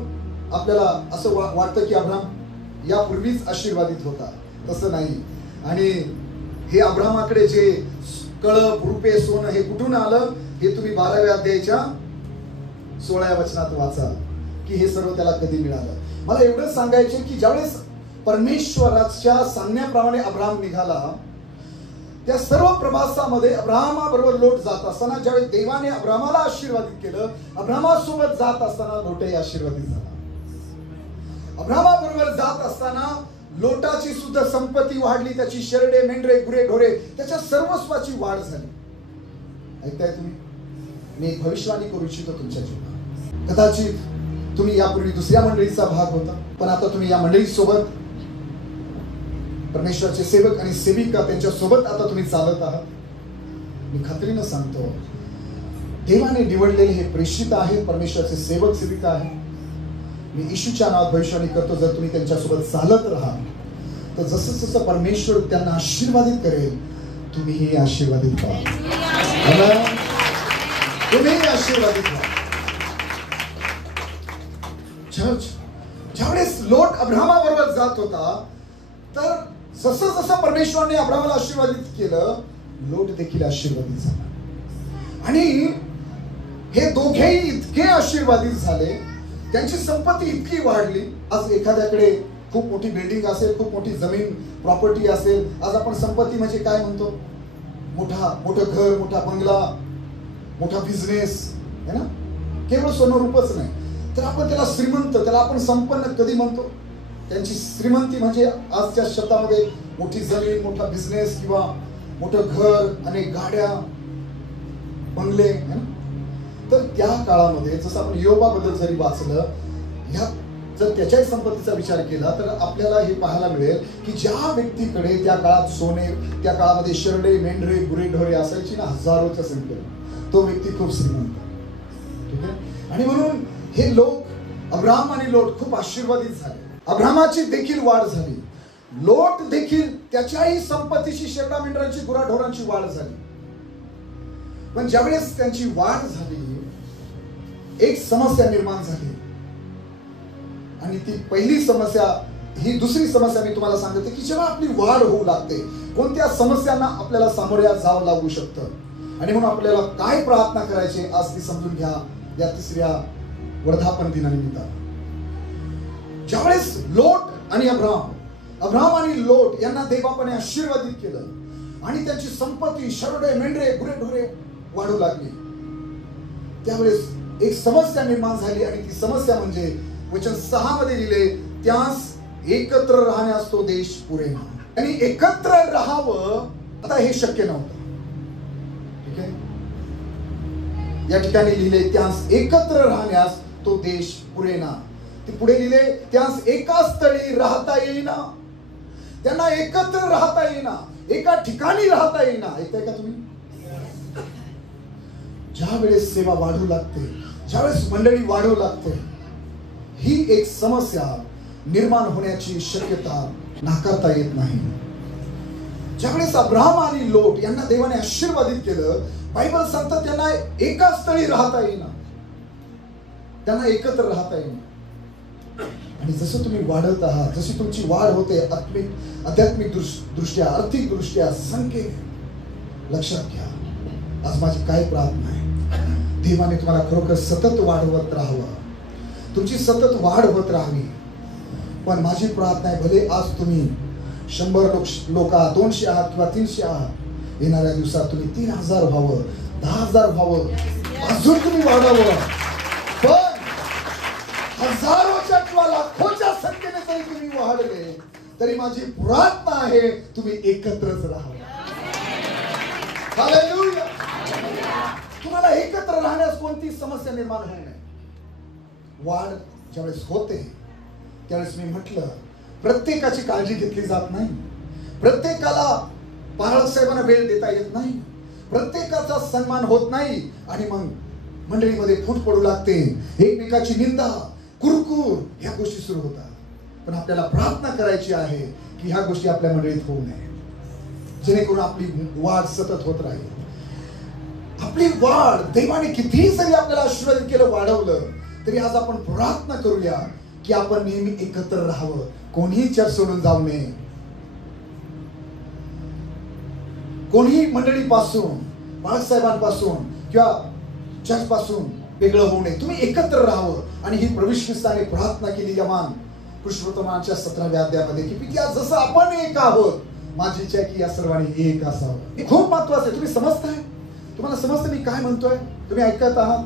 आपल्याला असं वाटतं की अब्राहम यापूर्वीच आशीर्वादित होता, तसं नाही. आणि हे अब्राहमाकडे जे कळप, रुपे, सोनं हे कुठून आलं हे तुम्ही 12व्या अध्यायाच्या 16व्या वचनात वाचाल की हे सर्व त्याला कधी मिळालं. मला एवढंच सांगायचे की ज्यावेळेस परमेश्वराच्या सांगण्याप्रमाणे अब्राहम निघाला, त्या सर्व प्रवासामध्ये अब्राहमाबरोबर लोट जात असताना ज्यावेळेस देवाने अब्राहमाला आशीर्वादित केलं, अब्राहमासोबत जात असताना लोटही आशीर्वादित झाला. अब्राहमाबरोबर जात असताना लोटाची सुद्धा संपत्ती वाढली, त्याची शेरडे, मेंढरे, गुरे ढोरे, त्याच्या सर्वस्वाची वाढ झाली. ऐकताय तुम्ही? मी एक भविष्यवाणी करू इच्छितो तुमच्या जीवनात. कदाचित तुम्ही यापूर्वी दुसऱ्या मंडळीचा भाग होता, पण आता तुम्ही या मंडळीसोबत परमेश्वराचे सेवक आणि सेविका त्यांच्या सोबत आता तुम्ही चालत आहात. मी खात्रीनं सांगतो, देवाने निवडलेले हे प्रेषित आहेत, परमेश्वराचे सेवक सेविका आहेत. मी येशूच्या नावात भविष्यवाणी करतो, जर तुम्ही त्यांच्यासोबत चालत राहाल तर जसं जसं परमेश्वर त्यांना आशीर्वादित करेल, तुम्हीही आशीर्वादित व्हा. तुम्हीही आशीर्वादित व्हा. ज्यावेळेस लोट अब्राहामाबरोबर जात होता, तर जसं जसं परमेश्वराने अब्राहामाला आशीर्वादित केलं, लोट देखील आशीर्वादित झाला. आणि हे दोघेही इतके आशीर्वादित झाले, त्यांची संपत्ती इतकी वाढली. आज एखाद्याकडे खूप मोठी बिल्डिंग असेल, खूप मोठी जमीन प्रॉपर्टी असेल, आज आपण संपत्ती म्हणजे काय म्हणतो? मोठं घर, मोठा बंगला, मोठा बिझनेस है ना. केवळ सोनं रूपच नाही, तर आपण त्याला श्रीमंत, त्याला आपण संपन्न कधी म्हणतो? त्यांची श्रीमंती म्हणजे आजच्या शब्दामध्ये मोठी जमीन, मोठा बिझनेस किंवा मोठं घर, अनेक गाड्या, बंगले है ना. तर त्या काळामध्ये जसं आपण योबाबद्दल जरी वाचलं, ह्या जर त्याच्याही संपत्तीचा विचार केला तर आपल्याला हे पाहायला मिळेल की ज्या व्यक्तीकडे त्या काळात सोने, त्या काळामध्ये शेरडे, मेंढरे, गुरेढोरे असायची ना, हजारोच्या संख्येने, तो व्यक्ती खूप श्रीमंत. ठीक आहे. आणि म्हणून हे लोक, अब्राहम आणि लोट खूप आशीर्वादित झाले. अब्राहमाची देखील वाढ झाली, लोट देखील त्याच्याही संपत्तीची, शेरडा मेंढरांची, गुराढोरांची वाढ झाली. पण ज्यावेळेस त्यांची वाढ झाली, एक समस्या निर्माण झाली. आणि ती पहिली समस्या, ही दुसरी समस्या मी तुम्हाला सांगते की जेव्हा आपली वाढ होऊ लागते, कोणत्या समस्यांना आपल्याला सामोरे जावं लागू शकतं. आणि म्हणून आपल्याला काय प्रार्थना करायची आज ती समजून घ्या या तिसऱ्या वर्धापन दिनानिमित्त. ज्यावेळेस लोट आणि अब्राहम आणि लोट यांना देवाने आशीर्वादित केलं आणि त्यांची संपत्ती, शेरडे, मेंढरे, गुरेढोरे वाढू लागली, त्यावेळेस एक समस्या निर्माण झाली. आणि ती समस्या म्हणजे वचन 6 मध्ये लिहिले, त्यास एकत्र राहण्यास तो देश पुरेना. आणि एकत्र राहावं आता हे शक्य नव्हतं. ठीक आहे. या ठिकाणी लिहिले, त्यास एकत्र राहण्यास तो देश पुरेना. ते पुढे लिहिले, त्यास एका स्थळी राहता येईना. त्यांना एकत्र राहता येईना, एका ठिकाणी राहता येईना. ऐकताय का तुम्ही? ज्या वेळेस सेवा वाढू लागते, ज्यावेळेस मंडळी वाढू लागते, ही एक समस्या निर्माण होण्याची शक्यता नाकारता येत नाही. ज्यावेळेस अब्राहम आणि लोट यांना देवाने आशीर्वादित केलं, बायबल सांगतं त्यांना एका स्थळी राहता येईना, त्यांना एकत्र राहता येईना. आणि जसं तुम्ही वाढत आहात, जशी तुमची वाढ होते आध्यात्मिक दृष्ट्या, आर्थिक दृष्ट्या, संख्येने, लक्षात घ्या, आज माझी काय प्रार्थना आहे, देवाने तुम्हाला खरोखर सतत वाढवत राहावं, तुमची सतत वाढ होत राहावी. पण माझी प्रार्थना आहे, भले आज तुम्ही 100 लोक, 200 आहात किंवा 300 आहात, येणाऱ्या दिवसात तुम्ही 3000 व्हावं, 10,000 व्हावं, अजून तुम्ही वाढावं. पण हजारोच्या किंवा लाखोच्या संख्येने जरी तुम्ही वाढले, तरी माझी प्रार्थना आहे तुम्ही एकत्रच राहावं. हालेलुया. तुम्हाला एकत्र राहण्यास कोणती समस्या निर्माण होऊ नये. वाढ ज्यावेळेस होते, त्यावेळेस मी म्हटलं, प्रत्येकाची काळजी घेतली जात नाही, प्रत्येकाला पाळक साहेबांना वेळ देता येत नाही, प्रत्येकाचा सन्मान होत नाही. आणि मग मंडळीमध्ये फूट पडू लागते, एकमेकाची निंदा, कुरकुर, ह्या गोष्टी सुरू होतात. पण आपल्याला प्रार्थना करायची आहे की ह्या गोष्टी आपल्या मंडळीत होऊ नये, जेणेकरून आपली वाढ सतत होत राहील. आपली वाढ देवाने कितीही जरी आपल्याला आशीर्वादित केलं, वाढवलं, तरी आज आपण प्रार्थना करूया की आपण नेहमी एकत्र राहावं, कोणीही चर्च सोडून जाऊ नये, कोणीही मंडळीपासून, बाळासाहेबांपासून किंवा चर्च पासून वेगळं होऊ नये. तुम्ही एकत्र राहावं. आणि ही प्रभू ख्रिस्ताने प्रार्थना केली यमान पुरुषोत्तमाच्या 17व्या अध्यायामध्ये की पित्या, जसं आपण एक आहोत, माझी इच्छा की या सर्वांनी एक असावं. हे खूप महत्वाचं आहे. तुम्ही समजताय? तुम्हाला समजतं मी काय म्हणतोय? तुम्ही ऐकत आहात?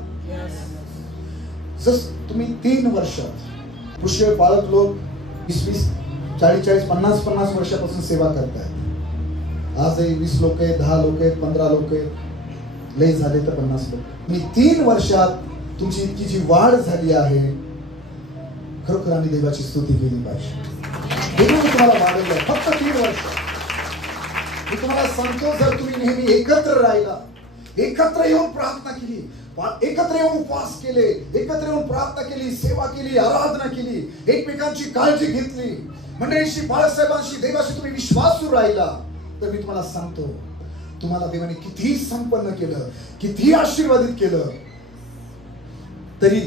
जस तुम्ही 3 वर्षात पुष्कळ बालक लोक 20, 40, 50 वर्षापासून सेवा करतायत. आजही 20 लोक आहेत, 10 लोक आहेत, 15 लोक आहेत, लय झाले तर 50 लोक. मी 3 वर्षात तुमची इतकी जी वाढ झाली आहे, खरोखर आम्ही देवाची स्तुती केली पाहिजे. देवाने तुम्हाला वाढवलं फक्त 3 वर्ष. मी तुम्हाला सांगतो, जर तुम्ही नेहमी एकत्र राहिला, एकत्र येऊन प्रार्थना केली, एकत्र येऊन उपवास केले, एकत्र येऊन प्रार्थना केली, सेवा केली, आराधना केली, एकमेकांची काळजी घेतली, मंडळीशी, बाळासाहेबांशी, देवाशी तुम्ही विश्वासू राहिला, तर मी तुम्हाला सांगतो, तुम्हाला देवाने किती संपन्न केलं, किती आशीर्वादित केलं, तरी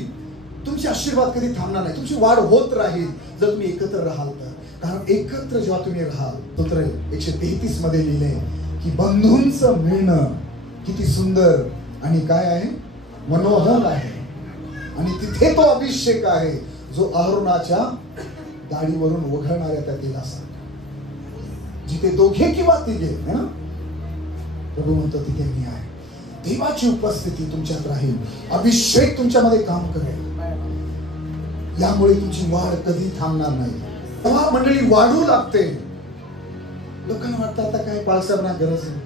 तुमचे आशीर्वाद कधी थांबणार नाही. तुमची वाढ होत राहील जर तुम्ही एकत्र राहाल तर. कारण एकत्र जेव्हा तुम्ही राहाल, स्तोत्र 133 मध्ये लिहिले की बंधूंचं मिळणं किती सुंदर आणि काय आहे, मनोहर आहे. आणि तिथे तो अभिषेक आहे जो अहरोनाच्या दाढीवरून वघळणाऱ्या त्या तेलासारखा. जिथे दोघे किंवा तिघे है ना, प्रभू म्हणतो तिथे मी आहे. देवाची उपस्थिती तुमच्यात राहील, अभिषेक तुमच्यामध्ये काम करेल, यामुळे तुमची वाढ कधी थांबणार नाही. तेव्हा मंडळी वाढू लागते. लोकांना वाटतं आता काय बाळासाहेबांना गरज आहे,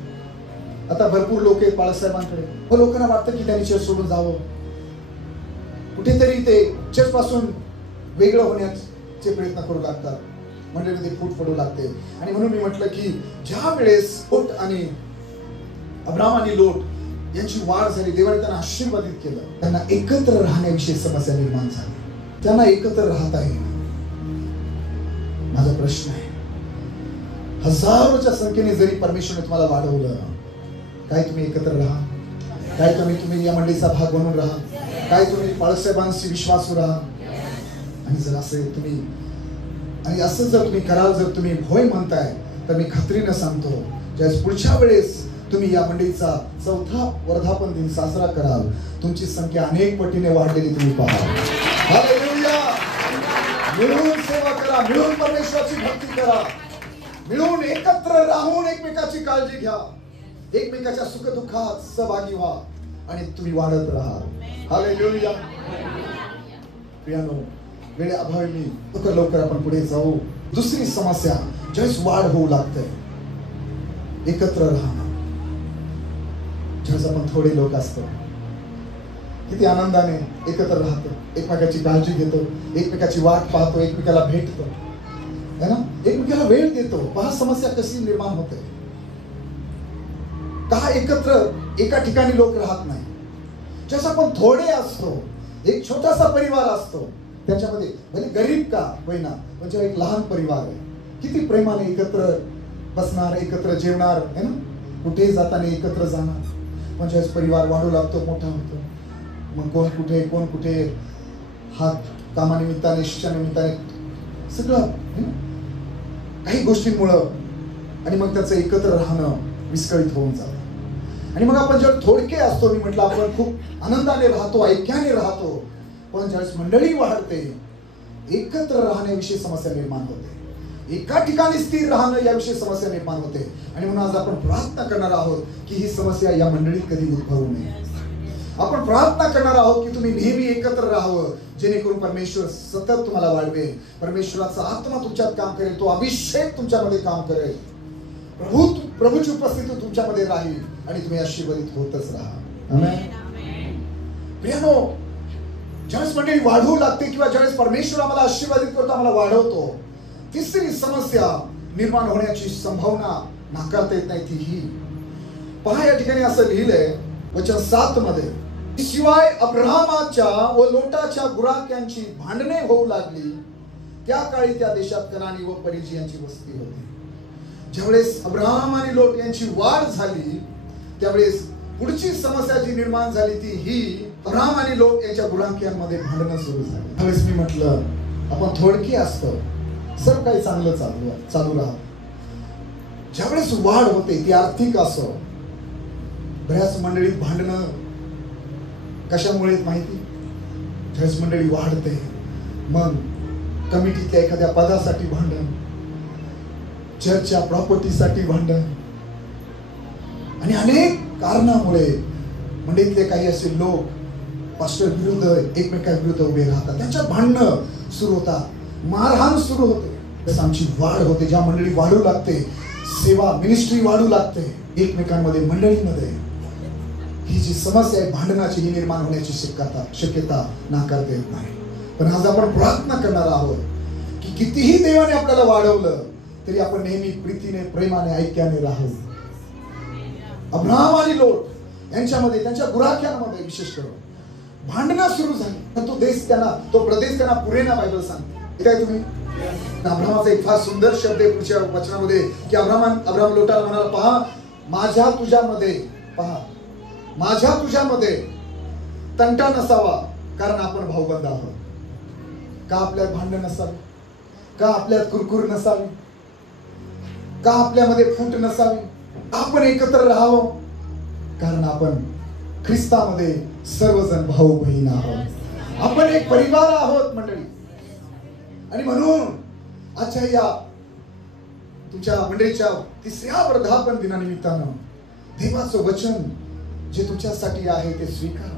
आता भरपूर लोक आहेत बाळासाहेबांकडे. लोकांना वाटतं की त्यांनी चर्च सोडून जावं, कुठेतरी ते चर्च पासून वेगळं होण्याचे प्रयत्न करू लागतात, मंडळीमध्ये फूट पडू लागते. आणि म्हणून मी म्हटलं की ज्या वेळेस लोट आणि अब्राम आणि लोट यांची वाढ झाली, देवाने त्यांना आशीर्वादित केलं, त्यांना एकत्र राहण्याविषयी समस्या निर्माण झाली, त्यांना एकत्र राहता येईल. माझा प्रश्न आहे, हजारोच्या संख्येने जरी परमेश्वरने तुम्हाला वाढवलं, काय तुम्ही एकत्र राहा? काय तुम्ही या मंडळीचा भाग बनून राहा? काय तुम्ही बाळासाहेबांशी विश्वासू राहा? आणि जर असं जर तुम्ही कराल, जर तुम्ही होय म्हणताय, तर मी खात्रीनं सांगतो, ज्यावेळेस पुढच्या वेळेस तुम्ही या मंडळीचा 4था वर्धापन दिन साजरा कराल, तुमची संख्या अनेक पटीने वाढलेली तुम्ही पाहाल. हालेलुया! मिळून सेवा करा, मिळून परमेश्वराची भक्ती करा, मिळून एकत्र राहून एकमेकाची काळजी घ्या, एकमेकाच्या सुखदुःखात सहभागी व्हा आणि तुम्ही वाढत राहा. हालेलुया! प्रियानो, वेळेअभावी मी लवकर आपण पुढे जाऊ. दुसरी समस्या, ज्यावेळेस वाढ होऊ लागते, एकत्र राहणं. ज्यावेळेस आपण थोडे लोक असतो, किती आनंदाने एकत्र राहतो, एकमेकाची काळजी घेतो, एकमेकाची वाट पाहतो, एकमेकाला भेटतो, है ना, एकमेकाला वेळ देतो. पहा समस्या कशी निर्माण होते. का एकत्र एका ठिकाणी लोक राहत नाही? जसं आपण थोडे असतो, एक छोटासा परिवार असतो, त्याच्यामध्ये म्हणजे गरीब का होईना, म्हणजे एक लहान परिवार आहे, किती प्रेमाने एकत्र बसणार, एकत्र जेवणार, है ना, कुठेही जाताना एकत्र जाणार. म्हणजे परिवार वाढू लागतो, मोठा होतो. मग कोण कुठे हात कामानिमित्ताने, शिक्षणानिमित्ताने, सगळं काही गोष्टींमुळं, आणि मग त्याचं एकत्र राहणं विस्कळीत होऊन जातं. आणि मग आपण जेव्हा थोडके असतो, मी म्हटलं आपण खूप आनंदाने राहतो, ऐक्याने राहतो, पण ज्यावेळेस मंडळी वाढते, एकत्र राहण्याविषयी समस्या निर्माण होते, एका ठिकाणी स्थिर राहणं याविषयी समस्या निर्माण होते. आणि म्हणून आज आपण प्रार्थना करणार आहोत की ही समस्या या मंडळीत कधी उद्भवू नये. आपण प्रार्थना करणार आहोत की तुम्ही नेहमी एकत्र राहावं, जेणेकरून परमेश्वर सतत तुम्हाला वाढवेल, परमेश्वराचा आत्मा तुमच्यात काम करेल, तो अभिषेक तुमच्यामध्ये काम करेल, प्रभूची उपस्थिती तुमच्यामध्ये राहील आणि तुम्ही आशीर्वादित होतच राहा. आमेन. प्रियानो, ज्यावेळेस मंडळी वाढवू लागते किंवा ज्यावेळेस परमेश्वर आम्हाला आशीर्वादित करतो, आम्हाला वाढवतो, तिसरी समस्या निर्माण होण्याची संभावना नाकारता येत नाही. ती ही पहा, या ठिकाणी असं लिहिलंय वचन 7 मध्ये, शिवाय अब्राहमाच्या व लोटाच्या गुराख्यांची भांडणे होऊ लागली, त्या काळी त्या देशात कनानी व परिजीयांची वस्ती होती. ज्यावेळेस अब्राहम आणि लोट यांची वाढ झाली, त्यावेळेस पुढची समस्या जी निर्माण झाली ती ही, अब्राहम आणि लोट यांच्या गुराख्यांमध्ये भांडणं सुरू झाली. त्यावेळेस मी म्हटलं, आपण थोडकी असतो, सर्व काही चांगलं चालू राहत. ज्यावेळेस वाढ होते, ती आर्थिक असो, बऱ्याच मंडळीत भांडणं कशामुळे माहिती, ज्यावेळेस मंडळी वाढते, मग कमिटीच्या एखाद्या पदासाठी भांडण, चर्चच्या प्रॉपर्टीसाठी भांडण, आणि अनेक कारणामुळे मंडळीतले काही असे लोक पास्टर विरुद्ध एकमेकांविरुद्ध उभे राहतात, त्यांच्यात भांडणं सुरू होतात, मारहाण सुरू होते. तसं आमची वाढ होते. ज्या मंडळी वाढू लागते, सेवा मिनिस्ट्री वाढू लागते, एकमेकांमध्ये मंडळीमध्ये ही जी समस्या आहे भांडणाची, ही निर्माण होण्याची शक्यता नाकारता येत नाही. पण आज आपण प्रार्थना करणार आहोत की कितीही देवाने आपल्याला वाढवलं तरी आपण नेहमी प्रीतीने, प्रेमाने, ऐक्याने राहू. अब्राहम आणि लोट यांच्यामध्ये, त्यांच्या गुराख्यांमध्ये विशेष करून भांडणं सुरू झाली. पण तो प्रदेश त्यांना पुरेना बायबल सांगते. काय तुम्ही अब्राहमाचा एक फार सुंदर शब्द आहे पुढच्या वचनामध्ये की अब्राहम लोटाला म्हणाला, पहा माझ्या तुझ्यामध्ये तंटा नसावा, कारण आपण भाऊबंद आहोत. का आपल्यात भांडण नसावे? का आपल्यात कुरकुर नसावी? का आपल्यामध्ये फूट नसावी? आपण एकत्र राहावं, कारण आपण ख्रिस्तामध्ये सर्वजण भाऊ बहीण आहोत. आपण एक परिवार आहोत मंडळी. आणि म्हणून आजच्या या तुमच्या मंडळीच्या 3ऱ्या वर्धापन दिनानिमित्तानं देवाचं वचन जे तुमच्यासाठी आहे ते स्वीकारा.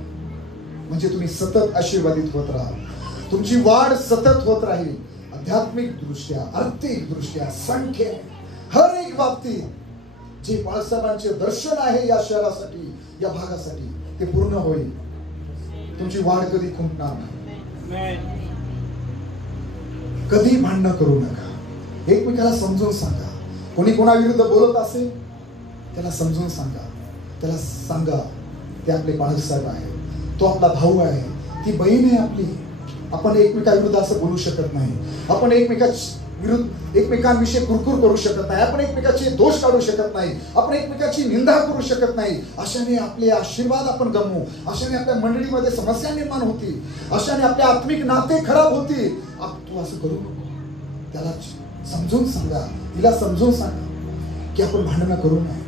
म्हणजे तुम्ही सतत आशीर्वादित होत राहा, तुमची वाढ सतत होत राहील. आध्यात्मिक दृष्ट्या, आर्थिक दृष्ट्या, संख्या, हर एक बाबतीत जे बाळासाहेबांचे दर्शन आहे या शहरासाठी, या भागासाठी, ते पूर्ण होईल. तुमची वाढ कधी खुंटणार नाही. कधी भांडण करू नका. एकमेकाला समजून सांगा. कोणी कोणाविरुद्ध बोलत असेल त्याला समजून सांगा. त्याला सांगा ते आपले बाळासाहेब आहे, तो आपला भाऊ आहे, ती बहीण आहे आपली. आपण एकमेकाविरुद्ध असं बोलू शकत नाही. आपण एकमेकांविषयी कुरकुर करू शकत नाही. आपण एकमेकाचे दोष काढू शकत नाही. आपण एकमेकाची निंदा करू शकत नाही. अशाने आपले आशीर्वाद आपण गमवू. अशाने आपल्या मंडळीमध्ये समस्या निर्माण होती. अशाने आपले आत्मिक नाते खराब होतील. तू असं करू नको. त्याला समजून सांगा, तिला समजून सांगा की आपण भांडणं करू नये.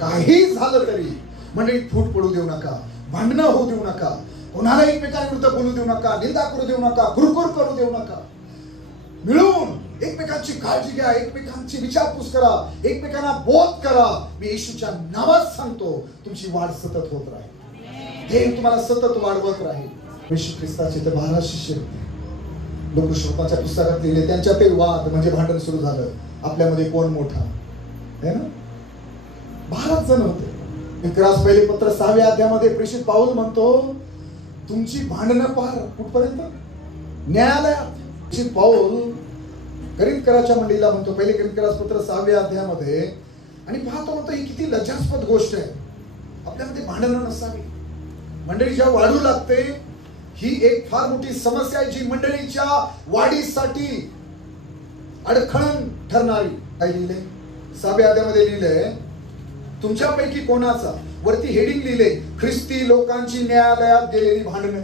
काही झालं तरी मंडळीत फूट पडू देऊ नका, भांडणं होऊ देऊ नका, कोणाला एकमेकांविरुद्ध बोलू देऊ नका, निंदा करू देऊ नका, कुरकुर करू देऊ नका. मिळून एकमेकांची काळजी घ्या, एकमेकांची विचारपूस करा, एकमेकांना बोध करा. मी येशूच्या नावात सांगतो, तुमची वाढ सतत होत राहील. देव तुम्हाला सतत वाढवत राहील. येशू ख्रिस्ताचे ते 12 शिष्य लोकश्रोताच्या पुस्तकात लिहिले. त्यांच्या ते वाद म्हणजे भांडण सुरू झालं, आपल्यामध्ये कोण मोठा है ना. 12 जण होते. विक्रास पहिले पत्र 6व्या अध्यायामध्ये प्रेषित पाऊल म्हणतो, तुमची भांडणं पार कुठपर्यंत? न्यायालयात. प्रेषित पाऊल करिंथकराच्या मंडळीला म्हणतो, पहिले करिंथकरास पत्र 6व्या अध्यायामध्ये, आणि पाहतो म्हणतो ही किती लज्जास्पद गोष्ट आहे, आपल्यामध्ये भांडणं नसावी. मंडळी जेव्हा वाढू लागते, ही एक फार मोठी समस्या आहे जी मंडळीच्या वाढीसाठी अडखळण ठरणारी. काय लिहिले? 6व्या अध्यायामध्ये लिहिले, तुमच्यापैकी कोणाचा, वरती हेडिंग लिहिले, ख्रिस्ती लोकांची न्यायालयात गेलेली भांडणे.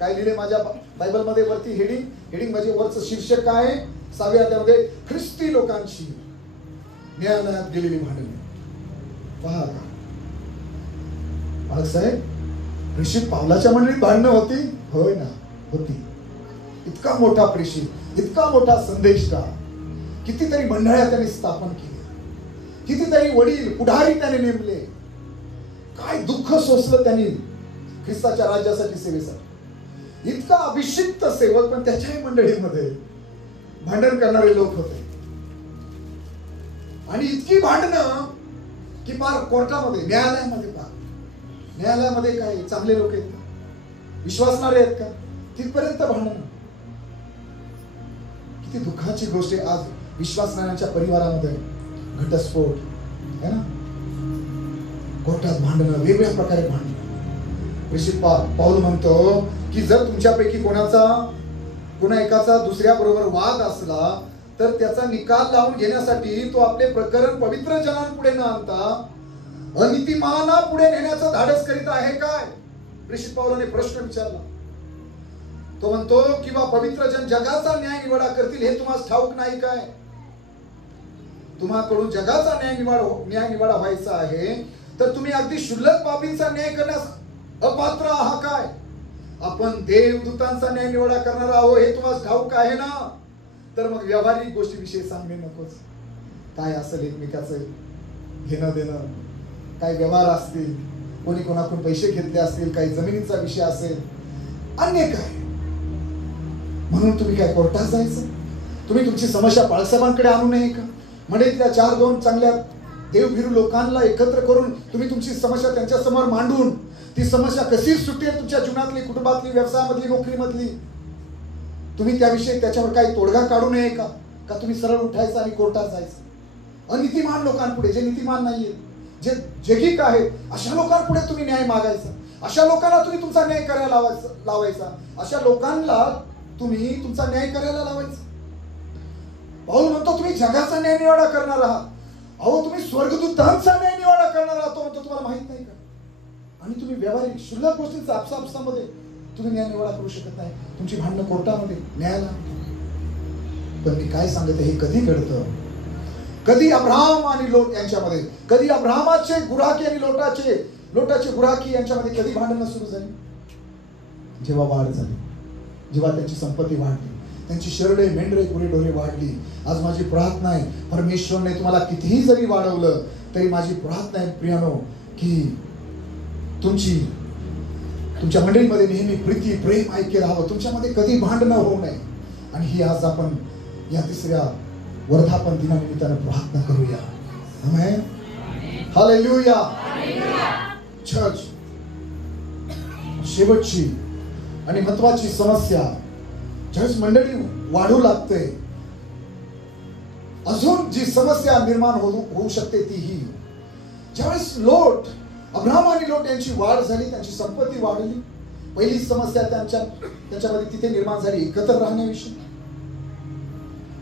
काय लिहिले माझ्या बायबल मध्ये? वरती हेडिंग म्हणजे वरचं शीर्षक काय आहे? 6व्या अध्यायामध्ये ख्रिस्ती लोकांची न्यायालयात गेलेली भांडणे. पहा का बाळासाहेब, प्रेषित पावलाच्या मंडळीत भांडणं होती? होय ना, होती. इतका मोठा प्रेषित, इतका मोठा संदेशकार, कितीतरी मंडळ्या त्यांनी स्थापन केल्या, कितीतरी वडील पुढारी त्याने नेमले. काय दुःख सोसलं त्यांनी ख्रिस्ताच्या राज्यासाठी, सेवेसाठी. इतका अभिषिक्त सेवक, पण त्याच्याही मंडळीमध्ये भांडण करणारे लोक होते. आणि इतकी भांडणं की पार कोर्टामध्ये, न्यायालयामध्ये. पार न्यायालयामध्ये काय चांगले लोक आहेत का? विश्वासणारे आहेत का? तिथपर्यंत भांडण. किती दुःखाची गोष्ट आहे. आज विश्वासणाऱ्यांच्या परिवारामध्ये घटस्फोट है ना, कोर्टात भांडणं, वेगवेगळ्या प्रकारे भांडणं. प्रेषित पाऊल म्हणतो की जर तुमच्यापैकी कोणा एकाचा दुसऱ्या बरोबर वाद असला तर त्याचा निकाल लावून घेण्यासाठी तो आपले प्रकरण पवित्र जनांपुढे न आणता अनीतिमाना पुढे नेण्याचं धाडस करीत आहे काय? प्रेषित पाऊलाने प्रश्न विचारला. तो म्हणतो किंवा पवित्र जन जगाचा न्याय निवाडा करतील हे तुम्हाला ठाऊक नाही काय? तुम्हाकडून जगाचा न्याय निवाडा व्हायचा आहे तर तुम्ही अगदी क्षुल्लक बाबींचा न्याय करण्यास अपात्र आहात काय? आपण देवदूतांचा न्याय निवाडा करणार आहोत हे तुम्हाला ठाऊक आहे ना. तर मग व्यावहारिक गोष्टीविषयी सांगणे नकोच. काय असेल एकमेकाचं घेणं देणं, काही व्यवहार असतील, कोणी कोणाकडून पैसे घेतले असतील, काही जमिनीचा विषय असेल, अन्य काय. म्हणून तुम्ही काय कोर्टात जायचं? तुम्ही तुमची समस्या बाळासाहेबांकडे आणू नये का? म्हणजे त्या 4-2 चांगल्या देवभिरू लोकांना एकत्र करून तुम्ही तुमची समस्या त्यांच्या समोर मांडून ती समस्या कशी सुटेल तुमच्या जीवनातली, कुटुंबातली, व्यवसायामधली, नोकरीमधली, तुम्ही त्याविषयी त्याच्यावर काही तोडगा काढू नये का? का तुम्ही सरळ उठायचं आणि कोर्टात जायचं? अनितिमान लोकांपुढे, जे नीतिमान नाहीये, जे जगिक आहेत, अशा लोकांपुढे तुम्ही न्याय मागायचा, अशा लोकांना तुम्ही तुमचा न्याय करायला लावायचा, अशा लोकांना तुम्ही तुमचा न्याय करायला लावायचा. पाऊल म्हणतो तुम्ही जगाचा न्याय निवाडा करणार आहात. अहो, तुम्ही स्वर्गदूतांचा न्याय निवाडा करणार आहात तो म्हणतो, तुम्हाला माहित नाही का? आणि तुम्ही व्यावहारिक शुल्लक गोष्टींचा आपसामध्ये तुम्ही न्याय निवाडा करू शकत नाही. तुमची भांडणं कोर्टामध्ये, न्यायाला. पण मी काय सांगते, हे कधी घडतं? कधी अब्राहम आणि लोट यांच्यामध्ये, कधी अब्राहमाचे गुराखी आणि लोटाचे गुराखी यांच्यामध्ये कधी भांडणं सुरू झाली? जेव्हा वाढ झाली, जेव्हा त्यांची संपत्ती वाढली, त्यांची शरडे, मेंढरे, गुरेढोरे वाढली. आज माझी प्रार्थना आहे, परमेश्वरने तुम्हाला कितीही जरी वाढवलं तरी माझी प्रार्थना आहे प्रियानो, की तुमच्या मंडळीमध्ये नेहमी प्रीती, प्रेम ऐक्य राहावं, तुमच्यामध्ये कधी भांडणं होऊ नये. आणि ही आज आपण या तिसऱ्या वर्धापन दिनानिमित्तानं प्रार्थना करूया. आमेन, हालेलुया. चर्च, शेवटची आणि महत्वाची समस्या ज्यावेळेस मंडळी वाढू लागते, अजून जी समस्या निर्माण होऊ शकते ती ही, ज्यावेळेस अब्राहम आणि लोट यांची वाढ झाली, त्यांची संपत्ती वाढली. पहिली समस्या त्यांच्यामध्ये तिथे निर्माण झाली, एकत्र राहण्याविषयी.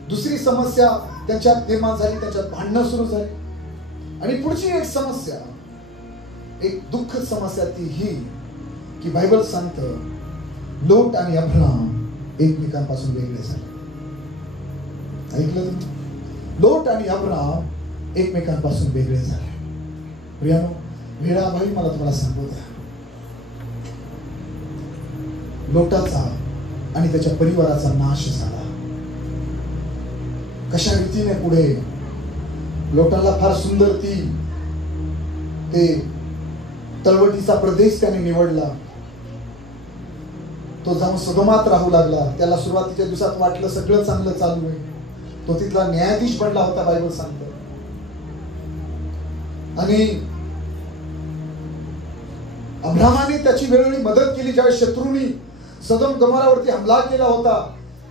दुसरी समस्या त्यांच्यात निर्माण झाली, त्यांच्यात भांडणं सुरू झाली. आणि पुढची एक समस्या, एक दुःखद समस्या ती ही, की बायबल सांगतं लोट आणि अब्राहम एकमेकांपासून वेगळे झाले. ऐकलं तुम्ही? लोट आणि अब्राहम एकमेकांपासून वेगळे झाले. प्रियानो, वेळाभावी मला तुम्हाला सांगू द्या, लोटाचा आणि त्याच्या परिवाराचा नाश झाला. कशा रीतीने पुढे? लोटाला फार सुंदर ते तळवटीचा प्रदेश त्याने निवडला. तो जाऊन सदोमात राहू लागला. त्याला सुरुवातीच्या दिवसात वाटलं सगळं चांगलं चालू आहे. तो तिथला न्यायाधीश बनला होता, बायबल सांगतं. आणि अब्राहमाने त्याची वेळोवेळी मदत केली ज्यावेळेस शत्रूंनी सदोम गमोरावरती हमला केला होता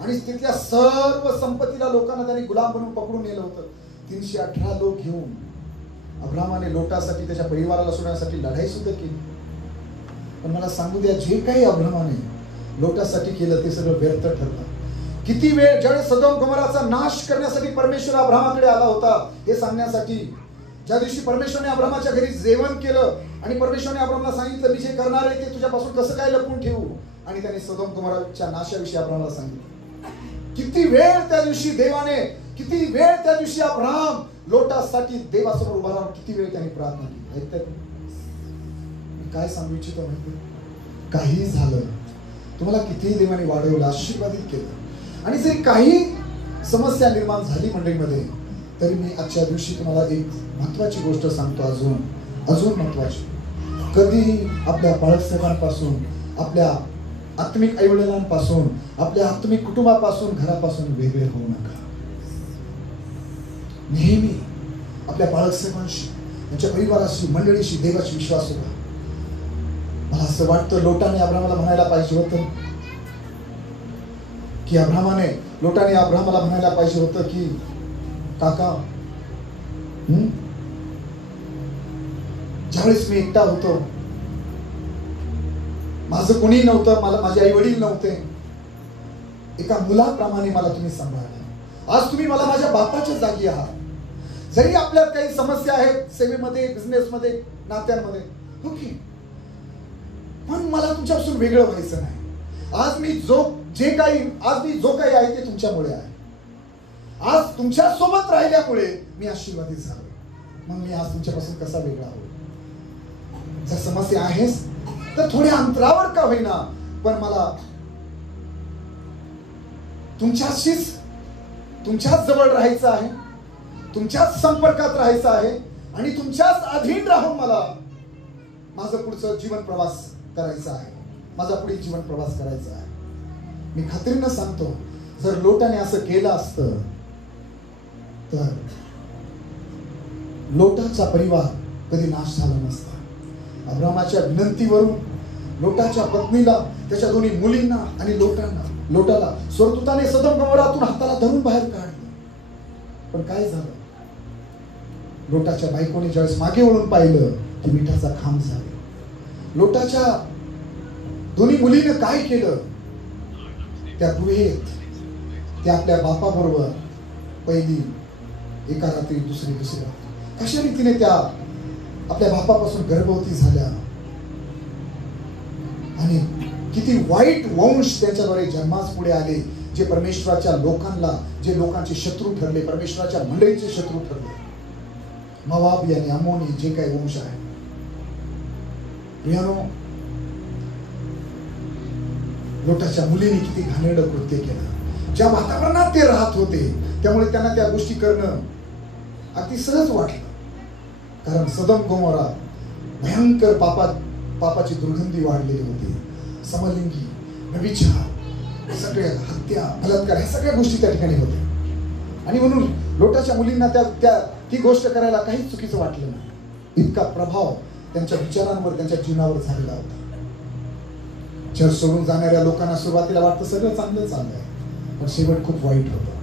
आणि तिथल्या सर्व संपत्तीला लोकांना त्यांनी गुलाम बनवून पकडून नेलं होतं. 318 लोक घेऊन अब्राहमाने लोटासाठी, त्याच्या परिवाराला सोडण्यासाठी लढाई सुद्धा केली. पण मला सांगू द्या, जे काही अब्राहमाने लोटासाठी केलं ते सगळं व्यर्थ ठरलं. किती वेळ, ज्यावेळेस सदोम गमोराचा नाश करण्यासाठी परमेश्वर अब्राहमाकडे आला होता हे सांगण्यासाठी, ज्या दिवशी परमेश्वरने अब्राहमाच्या घरी जेवण केलं आणि परमेश्वरने अब्राहमला सांगितलं मी जे करणार आहे ते तुझ्यापासून कसं काय लपवून ठेवू, आणि त्याने सदोम गमोराच्या नाशाविषयी अब्राहमला सांगितलं. किती वेळ त्या दिवशी अब्राहम लोटासाठी देवासमोर उभा राहून किती वेळ त्याने प्रार्थना केली. ऐकताय? मी काय सांगू इच्छितो माहिती? काही झालं, तुम्हाला कितीही देवाने वाढवलं, आशीर्वादित केलं, आणि जरी काही समस्या निर्माण झाली मंडळीमध्ये, तरी मी आजच्या दिवशी तुम्हाला एक महत्वाची गोष्ट सांगतो, अजून महत्वाची. कधीही आपल्या बाळगसेवांपासून, आपल्या आत्मिक आईवडिलांपासून, आपल्या आत्मिक कुटुंबापासून, घरापासून वेगळे होऊ नका. नेहमी आपल्या बाळगसेवांशी, त्यांच्या परिवाराशी, मंडळीशी देवाची विश्वास होता. मला असं वाटतं लोटाने अब्राहमाला म्हणायला पाहिजे होतं की काका, ज्यावेळेस मी एकटा होतो, माझं कोणी नव्हतं, माझे आई वडील नव्हते, एका मुलाप्रमाणे मला तुम्ही सांभाळलं. आज तुम्ही मला माझ्या बापाच्या जागी आहात. जरी आपल्यात काही समस्या आहेत, सेवेमध्ये, बिझनेसमध्ये, नात्यांमध्ये, ओके, पण मला तुमच्यापासून वेगळं व्हायचं नाही. आज मी जो काही आहे ते तुमच्यामुळे आहे. आज तुमच्या सोबत राहिल्यामुळे मी आशीर्वादित झालो. मग मी आज तुमच्यापासून कसा वेगळा होईल? जर समस्या आहेस तर थोड्या अंतरावर का होईना, पण मला तुमच्याच जवळ राहायचं आहे, तुमच्याच संपर्कात राहायचं आहे, आणि तुमच्याच अधीन राहून मला माझं पुढचं जीवन प्रवास करायचा आहे, माझा पुढील जीवन प्रवास करायचा आहे. मी खात्रीनं सांगतो, जर लोटाने असं केलं असतं तर लोटाचा परिवार कधी नाश झाला नसता. अब्राहमाच्या विनंतीवरून लोटाच्या पत्नीला, त्याच्या दोन्ही मुलींना आणि लोटांना लोटाला स्वर्गदूताने सदोम गमोरातून हाताला धरून बाहेर काढलं. पण काय झालं? लोटाच्या बायकोने ज्यावेळेस मागे वळून पाहिलं की मिठाचा खांब झाला. लोटाच्या दोन्ही मुलीने काय केलं? त्या गुहेत त्या आपल्या बापाबरोबर पहिली एका रात्री दुसरी रात्री कशा रीतीने त्या आपल्या बापापासून गर्भवती झाल्या आणि किती वाईट वंश त्यांच्याद्वारे जन्मास पुढे आले, जे परमेश्वराच्या लोकांना, जे लोकांचे शत्रू ठरले, परमेश्वराच्या मंडळीचे शत्रू ठरले. मोआब आणि अम्मोनी जे काही वंश आहे. प्रियानो, लोटाच्या मुलीने किती घाणेरडं कृत्य केलं. ज्या वातावरणात ते राहत होते त्यामुळे त्यांना त्या गोष्टी करणं अगदी सहज वाटलं. कारण सदोम गोमोरा भयंकर पापाची दुर्गंधी वाढलेली होती. समलिंगी, व्यभिचार, सगळ्या हत्या, बलात्कार, ह्या सगळ्या गोष्टी त्या ठिकाणी होत्या. आणि म्हणून लोटाच्या मुलींना ती गोष्ट करायला काहीच चुकीचं वाटलं नाही. इतका प्रभाव त्यांच्या विचारांवर, त्यांच्या जीवनावर झालेला होता. चर्च सोडून जाणाऱ्या लोकांना सुरुवातीला वाटतं सगळं चांगलं चाललंय, पण शेवट खूप वाईट होतं.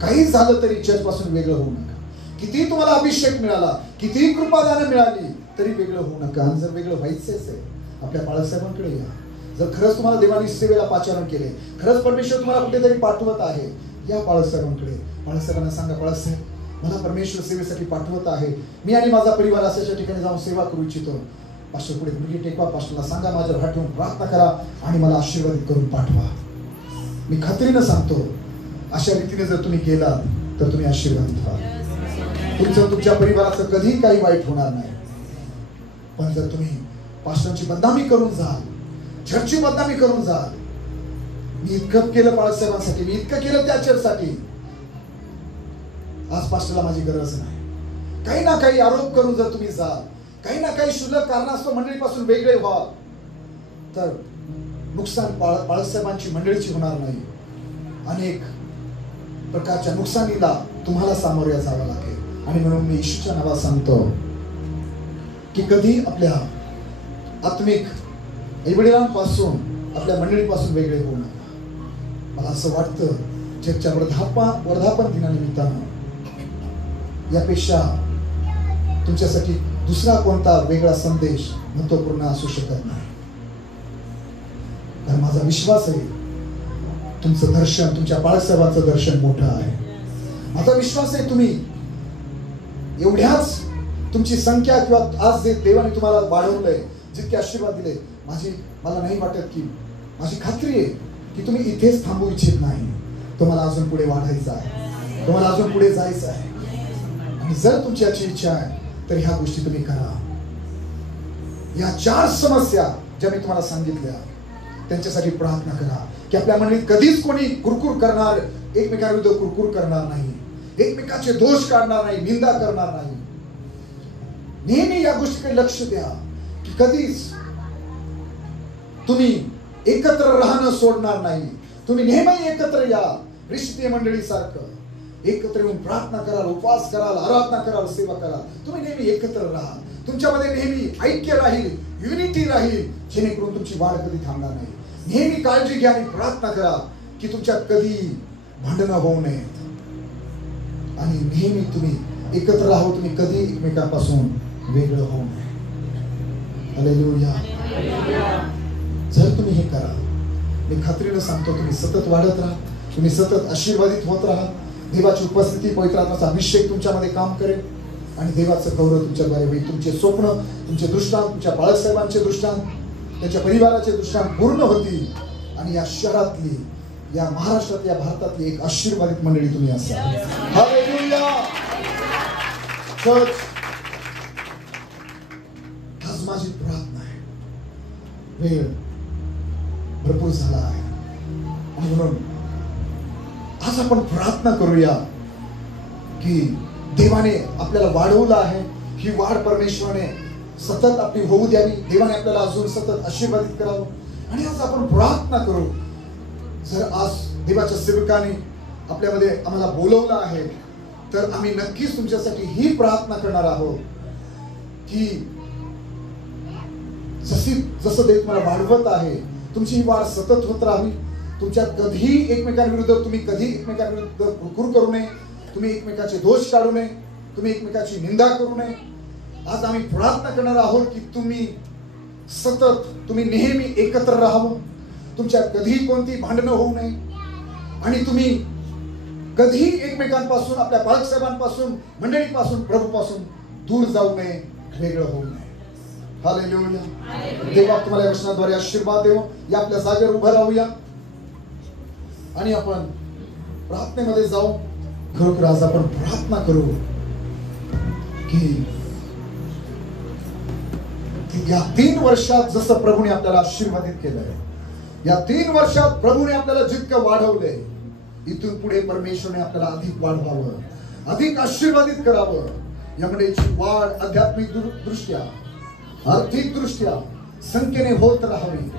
काही झालं तरी चर्च पासून वेगळं होऊ नका. किती तुम्हाला अभिषेक मिळाला, किती कृपादानं मिळाली, तरी वेगळं होऊ नका. आणि जर वेगळं व्हायचंच आहे, आपल्या बाळासाहेबांकडे या. जर खरंच तुम्हाला देवानी सेवेला पाचारण केले, खरंच परमेश्वर तुम्हाला कुठेतरी पाठवत आहे, या बाळासाहेबांकडे. बाळासाहेबांना सांगा, बाळासाहेब, मला परमेश्वर सेवेसाठी पाठवत आहे. मी आणि माझा परिवार अशाच्या ठिकाणी जाऊन सेवा करू इच्छितो. पास्टर पुढे मुलगी टेकवा, पास्टरला सांगा माझ्यावर हात ठेवून प्रार्थना करा आणि मला आशीर्वादित करून पाठवा. मी खात्रीनं सांगतो, अशा रीतीने जर तुम्ही गेलात तर तुम्ही आशीर्वादित व्हाल. तुमच्या परिवाराचं कधीही काही वाईट होणार नाही. पण जर तुम्ही पास्टरची बदनामी करून जाल, चर्चची बदनामी करून जाल, मी इतकं केलं बाळासाहेबांसाठी, मी इतकं केलं त्या चर्चसाठी, आज पास्टरला माझी गरज नाही, काही ना काही आरोप करून जर तुम्ही जाल, काही ना काही शुल्लक कारणास्तव मंडळीपासून वेगळे व्हाल, तर नुकसान बाळासाहेबांची मंडळीची होणार नाही. अनेक प्रकारच्या नुकसानीला तुम्हाला सामोरे जावं लागेल. आणि म्हणून मी येशूच्या नावात सांगतो की कधी आपल्या आत्मिक आईवडिलांपासून, आपल्या मंडळीपासून वेगळे होऊ नका. मला असं वाटतं जगच्या वर्धापन दिनानिमित्तानं यापेक्षा तुमच्यासाठी दुसरा कोणता वेगळा संदेश महत्वपूर्ण असू शकत नाही. कारण माझा विश्वास आहे तुमचं दर्शन, तुमच्या बाळासाहेबांचं दर्शन मोठं आहे. माझा विश्वास आहे तुम्ही एवढ्याच तुमची संख्या किंवा आज जे देवाने तुम्हाला वाढवलंय, जितके आशीर्वाद दिले, मला नाही वाटत की, माझी खात्री आहे की तुम्ही इथेच थांबू इच्छित नाही. तुम्हाला अजून पुढे वाढायचं आहे, तुम्हाला अजून पुढे जायचं आहे. आणि जर तुमची याची इच्छा आहे तर ह्या गोष्टी तुम्ही करा. या 4 समस्या ज्या मी तुम्हाला सांगितल्या त्यांच्यासाठी प्रार्थना करा की आपल्या मंडळीत कधीच कोणी कुरकुर करणार, एकमेकांविरुद्ध कुरकुर करणार नाही, एकमेकांचे दोष काढणार नाही, निंदा करणार नाही. नेहमी या गोष्टीकडे लक्ष द्या की कधीच तुम्ही एकत्र राहणं सोडणार नाही. तुम्ही नेहमी एकत्र या. ख्रिस्तीय मंडळी सारखं एकत्र येऊन प्रार्थना कराल, उपवास कराल, आराधना कराल, सेवा कराल. तुम्ही नेहमी एकत्र राहा. तुमच्यामध्ये नेहमी ऐक्य राहील, युनिटी राहील, जेणेकरून तुमची वाढ कधी थांबणार नाही. नेहमी काळजी घ्या आणि प्रार्थना करा की तुमच्यात कधी भांडणं होऊ नयेत. आणि नेहमी तुम्ही एकत्र राहू, तुम्ही कधी एकमेकांपासून वेगळं होऊ नये. हालेलुया. जर तुम्ही हे करा, मी खात्रीनं सांगतो तुम्ही सतत वाढत राहा, तुम्ही सतत आशीर्वादित होत राहा. देवाची उपस्थिती, पवित्र आत्म्याचा अभिषेक तुमच्यामध्ये काम करेल आणि देवाचं गौरव तुमच्याद्वारे होईल. तुमचे स्वप्न, तुमचे दृष्टांत, तुमच्या बाळासाहेबांचे दृष्टांत, त्यांच्या परिवाराचे दृष्टांत पूर्ण होतील. आणि या शहरातली, या महाराष्ट्रातली, या भारतातली एक आशीर्वादित मंडळी तुम्ही असाल. हालेलुया. आज माझी प्रार्थना आहे. वेळ भरपूर झाला आहे आणि म्हणून आज आपण प्रार्थना करूया की देवाने आपल्याला वाढवलं आहे, ही वाढ परमेश्वराने सतत आपली होऊ द्यावी. देवाने आपल्याला अजून सतत आशीर्वादित करावं. आणि आज आपण प्रार्थना करू. जर आज देवाच्या सेवकाने आपल्यामध्ये आम्हाला बोलवलं आहे तर आम्ही नक्कीच तुमच्यासाठी ही प्रार्थना करणार आहोत की जसं देव तुम्हाला वाढवत आहे, तुमची ही वाढ सतत होत राहावी. तुमच्यात कधीही एकमेकांविरुद्ध तुम्ही कधी एकमेकांविरुद्ध कुरकुर करू नये, तुम्ही एकमेकाचे दोष काढू नये, तुम्ही एकमेकाची निंदा करू नये. आज आम्ही प्रार्थना करणार आहोत की तुम्ही नेहमी एकत्र राहावं, तुमच्यात कधीही कोणती भांडणं होऊ नये आणि तुम्ही कधीही एकमेकांपासून, आपल्या बाळगसाहेबांपासून, मंडळीपासून, प्रभूपासून दूर जाऊ नये, वेगळं होऊ नये. हालेलुया. देवा तुम्हाला या वचनाद्वारे आशीर्वाद देव. या आपल्या जागेवर उभं राहूया आणि आपण प्रार्थनेमध्ये जाऊ. खरोखर आज आपण प्रार्थना करू की या 3 वर्षात जसं प्रभूने आपल्याला आशीर्वादित केलंय, या 3 वर्षात प्रभूने आपल्याला जितकं वाढवलंय, इथून पुढे परमेश्वरने आपल्याला अधिक वाढवावं, अधिक आशीर्वादित करावं. या मंडळीची वाढ आध्यात्मिक दृष्ट्या, आर्थिक दृष्ट्या संख्येने होत राहावी.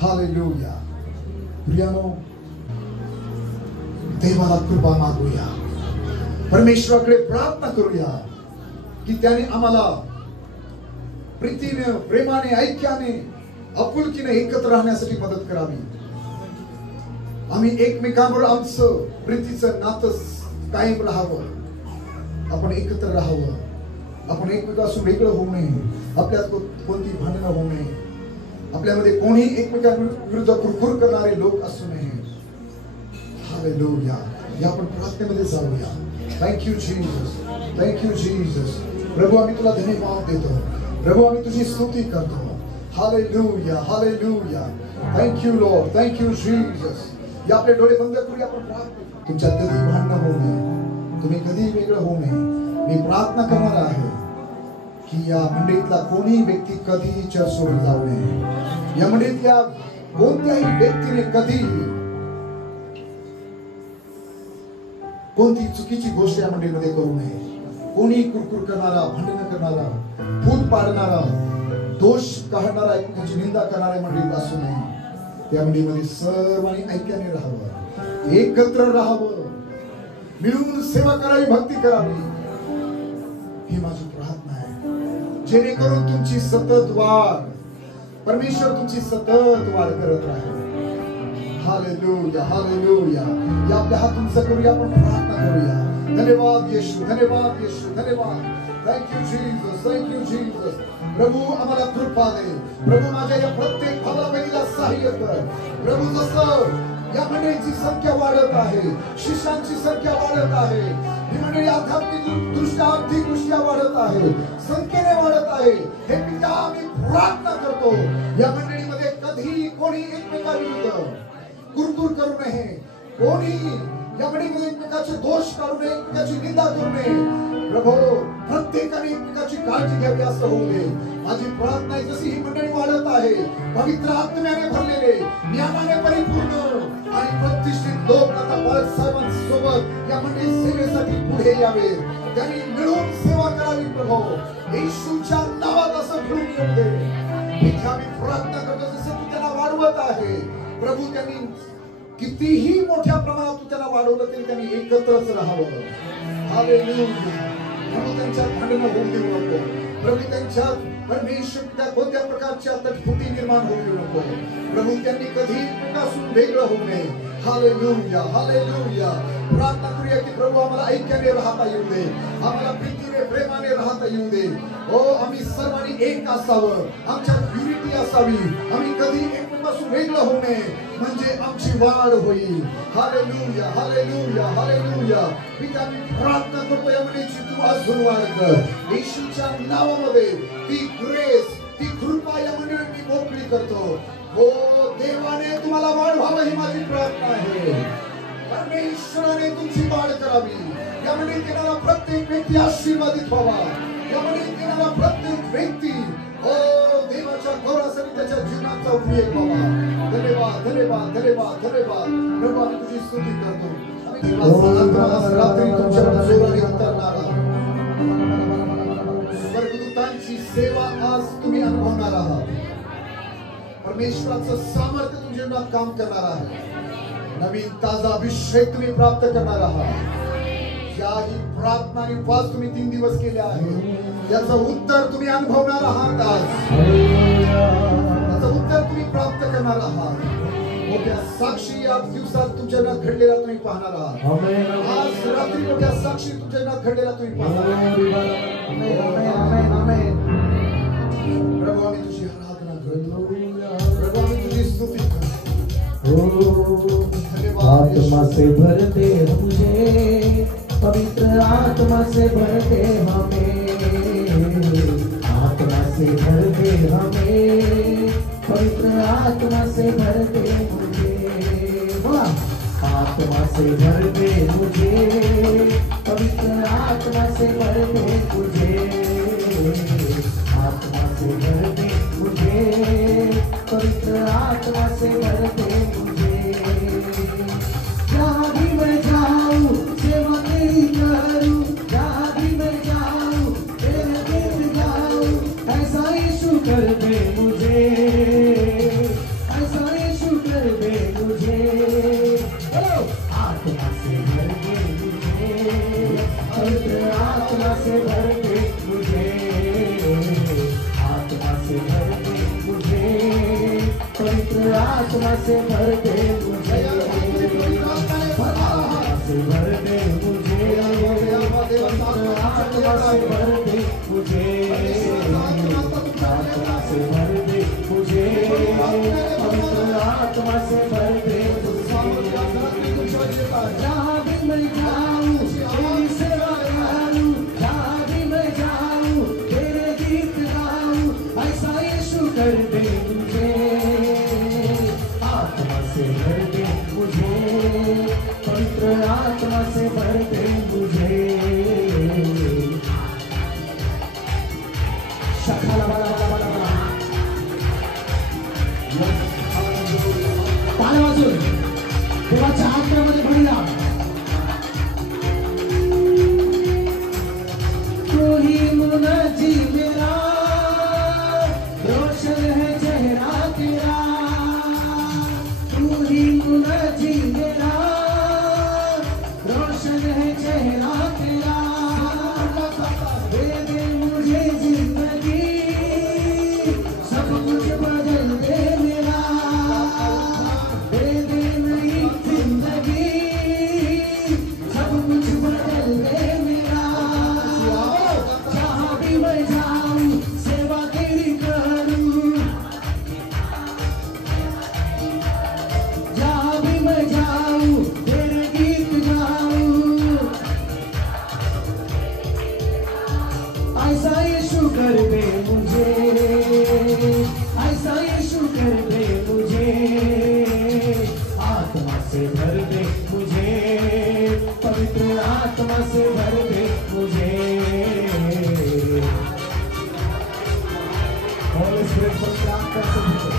हालेलुया. प्रियानो, देवाला कृपा मागूया, परमेश्वराकडे प्रार्थना करूया की त्याने आम्हाला प्रीतीने, प्रेमाने, ऐक्याने, आपुलकीने एकत्र राहण्यासाठी मदत करावी. आम्ही एकमेकांबरोबर आमचं प्रीतीचं नातं कायम राहावं, आपण एकत्र राहावं, आपण एकमेकांपासून वेगळं होऊ नये, आपल्यात कोणती भांडणं होऊ नये, आपल्यामध्ये कोणीही एकमेकांविरुद्ध कुरकुर करणारे लोक असू नये. हालेलुया. या आपण प्रार्थनेमध्ये जाऊया. Thank you Jesus, thank you Jesus. प्रभू आम्ही तुला धन्यवाद देतो, प्रभू आम्ही तुझी स्तुती करतो. Hallelujah, hallelujah. Thank you Lord, thank you Jesus. या आपले डोळे बंद करूया, आपण प्रार्थना. तुमच्यात कधी भांडणं होऊ नये, तुम्ही कधी वेगळं होऊ नये. मी प्रार्थना करणार आहे की या मंडळीतला कोणीही व्यक्ती कधीही चर्च सोडून जाऊ नये. या मंडळीतल्या कोणत्याही व्यक्तीने कधी कोणती चुकीची गोष्ट या मंडळीमध्ये करू नये. कोणी कुरकुर करणारा, भांडण करणारा, फूट पाडणारा, दोष काढणारा, एकमेकांची निंदा करणारा मंडळीत असू नये. त्या मंडळीमध्ये सर्वांनी ऐक्याने राहावं, एकत्र राहावं, मिळून सेवा करावी, भक्ती करावी. ही माझी प्रार्थना आहे, जेणेकरून तुमची सतत वाढ, परमेश्वर तुमची सतत वाढ करत राहील. Hallelujah, hallelujah. या आपल्या हात उंच करूया, आपण प्रार्थना करूया. धन्यवाद येशू, धन्यवाद येशू, धन्यवाद. Thank you Jesus, thank you Jesus. प्रभू आम्हाला कृपा दे. प्रभू माझ्या या प्रत्येक भावा बहिणीला सहाय्य कर. प्रभू जसं या मंडळीची संख्या वाढत आहे, शिष्यांची संख्या वाढत आहे, ही मंडळी आध्यात्मिक दृष्ट्या, आर्थिक दृष्ट्या वाढत आहे, संख्येने वाढत आहे, हे पिता आम्ही प्रार्थना करतो. या मंडळीमध्ये कधीही कोणी एकमेकांविरुद्ध कुरकुर करू नये, कोणी या मंडळीमध्ये एकमेकाचे दोष काढू नये, एकमेकाची निंदा करू नये. प्रभू प्रत्येकाने एकमेकाची काळजी घ्यावी असं होऊ दे. माझी प्रार्थना आहे, जशी ही मंडळी वाढत आहे, पवित्र आत्म्याने भरलेले, ज्ञानाने परिपूर्ण आणि प्रतिष्ठित लोक आता बाळासाहेबांसोबत या मंडळी सेवेसाठी पुढे यावे, त्यांनी मिळून सेवा करावी. प्रभू येशूच्या नावात असं घडून येऊ दे. इथे आम्ही प्रार्थना करतो, जसं तू त्यांना वाढवत आहे प्रभू, त्यांनी कितीही मोठ्या प्रमाणात तू त्यांना वाढवलं तरी त्यांनी एकत्रच राहावं. हालेलुया. प्रभू त्यांच्यात भांडणं होऊ देऊ नको. प्रभू त्यांच्यात परमेश्वर कोणत्या प्रकारच्या तटफुटी निर्माण होऊ देऊ नको. प्रभू त्यांनी कधी एकमेकांपासून वेगळं होऊ नये. Hallelujah, hallelujah. प्रार्थना करूया की प्रभू आम्हाला ऐक्याने राहता येऊ दे, आम्हाला प्रीतीने, प्रेमाने राहता येऊ दे. हो, आम्ही सर्वांनी एक असावं, आमच्यात युनिटी असावी, आम्ही कधी एकमेकांपासून वेगळं होऊ नये, म्हणजे आमची वाढ होईल. Hallelujah, hallelujah, hallelujah. पिता मी प्रार्थना करतो या मुलीची तू अजून वाढ कर. येशूच्या नावामध्ये ती ग्रेस, ती कृपा या मंडळीत मी मोकळी करतो. हो देवाने तुम्हाला वाढवावं ही माझी प्रार्थना आहे. परमेश्वराने तुमची वाढ करावी. या मंडळीत येणारा प्रत्येक व्यक्ती आशीर्वादित व्हावा. या मंडळीत येणारा प्रत्येक व्यक्ती देवाच्या गौरवासाठी त्याच्या जीवनाचा उपयोग व्हावा. धन्यवाद, धन्यवाद, धन्यवाद, धन्यवाद. प्रभू आम्ही तुझी स्तुती करतो. आम्ही देवाचा आत्मा रात्री तुमच्यावर जोराने उतरणारा, स्वर्गदूतांची सेवा आज तुम्ही अनुभवणार आहात. परमेश्वराचं सामर्थ्य तुमच्या जीवनात काम करणार आहे. नवीन ताजा अभिषेक तुम्ही प्राप्त करणार आहात. ज्याही प्रार्थना आणि उपवास तुम्ही 3 दिवस केले आहे, याचं उत्तर तुम्ही अनुभवणार आहात. आज याचं उत्तर तुम्ही प्राप्त करणार आहात. मोठ्या साक्षी आज दिवसात तुमच्या नात घडलेला तुम्ही पाहणार आहात. आज रात्री मोठ्या साक्षी तुमच्या नात घडलेला तुम्ही पाहणार आहात. प्रभू आम्ही तुझी आराधना करतो. प्रभू आम्ही तुझी स्तुती करतो. आत्मा से भर दे मुझे, पवित्र आत्मा से भर दे हमें, आत्मा से भर दे हमें, पवित्र आत्मा से भर दे मुझे, बोला आत्मा से भर दे मुझे, पवित्र आत्मा से भर दे मुझे, आत्मा से भर दे मुझे, पवित्र आत्मा से भर दे मुझे। जहाँ भी मैं जाऊँ सेवा तेरी करूँ, जहाँ भी मैं जाऊँ तेरे गीत गाऊँ, ऐसा यीशु कर दे मुझे, ऐसा यीशु कर दे मुझे। आत्मा से भर दे मुझे, पवित्र आत्मा से भर दे मुझे, आत्मा से भर दे मुझे, पवित्र आत्मा से भर दे मुझे, आत्मा से भर दे मुझे, आत्मा से भर दे मुझे, आत्मा से भर दे मुझे, पवित्र आत्मा से भर दे मुझे। जहाँ भी मैं जाऊँ तेरी सेवा करूँ, जहाँ भी मैं जाऊँ तेरे गीत गाऊँ, ऐसा यीशु कर दे मुझे, आत्मा से भर दे मुझे, पवित्र आत्मा से भर दे मुझे। शखाला बाला बाला बाला बाला पाले वाजून देवाच्या आत्म्यामध्ये भरूया। तू ही मुनाजी मेरा, रोशन है चेहरा तेरा, तू ही मुनाजी मेरा, रोशन है चेहरा तेरा, दे दे मुझे जिंदगी, सब कुछ बदल दे मेरा, दे दे नई जिंदगी, सब कुछ बदल दे मेरा। जहाँ भी मैं जाऊँ सेवा तेरी करूँ, जहाँ भी मैं जाऊँ तेरे गीत गाऊँ, ऐसा यीशु कर दे मुझे, ऐसा यीशु कर दे मुझे, आत्मा से भर दे मुझे, पवित्र आत्मा से भर दे मुझे। Holy Spirit पवित्र आत्मा से भर दे,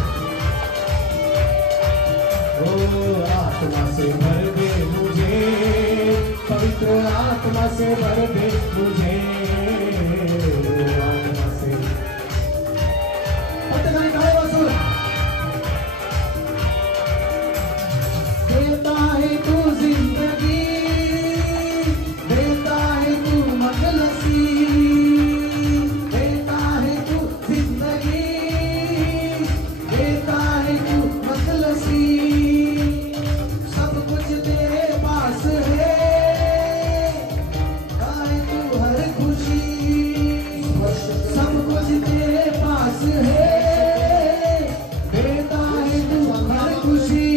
ओ आत्मा से भर दे मुझे, पवित्र आत्मा से भर दे मुझे, आत्मा से। प्रत्येकाने टाळ्या वाजवून देता है तू जिंदगी, देता है तू मखलसी, देता है तू जिंदगी, देता है तू मखलसी, सब कुछ तेरे पास है, पाए तू हर खुशी, सब कुछ तेरे पास है, देता है तू हर खुशी।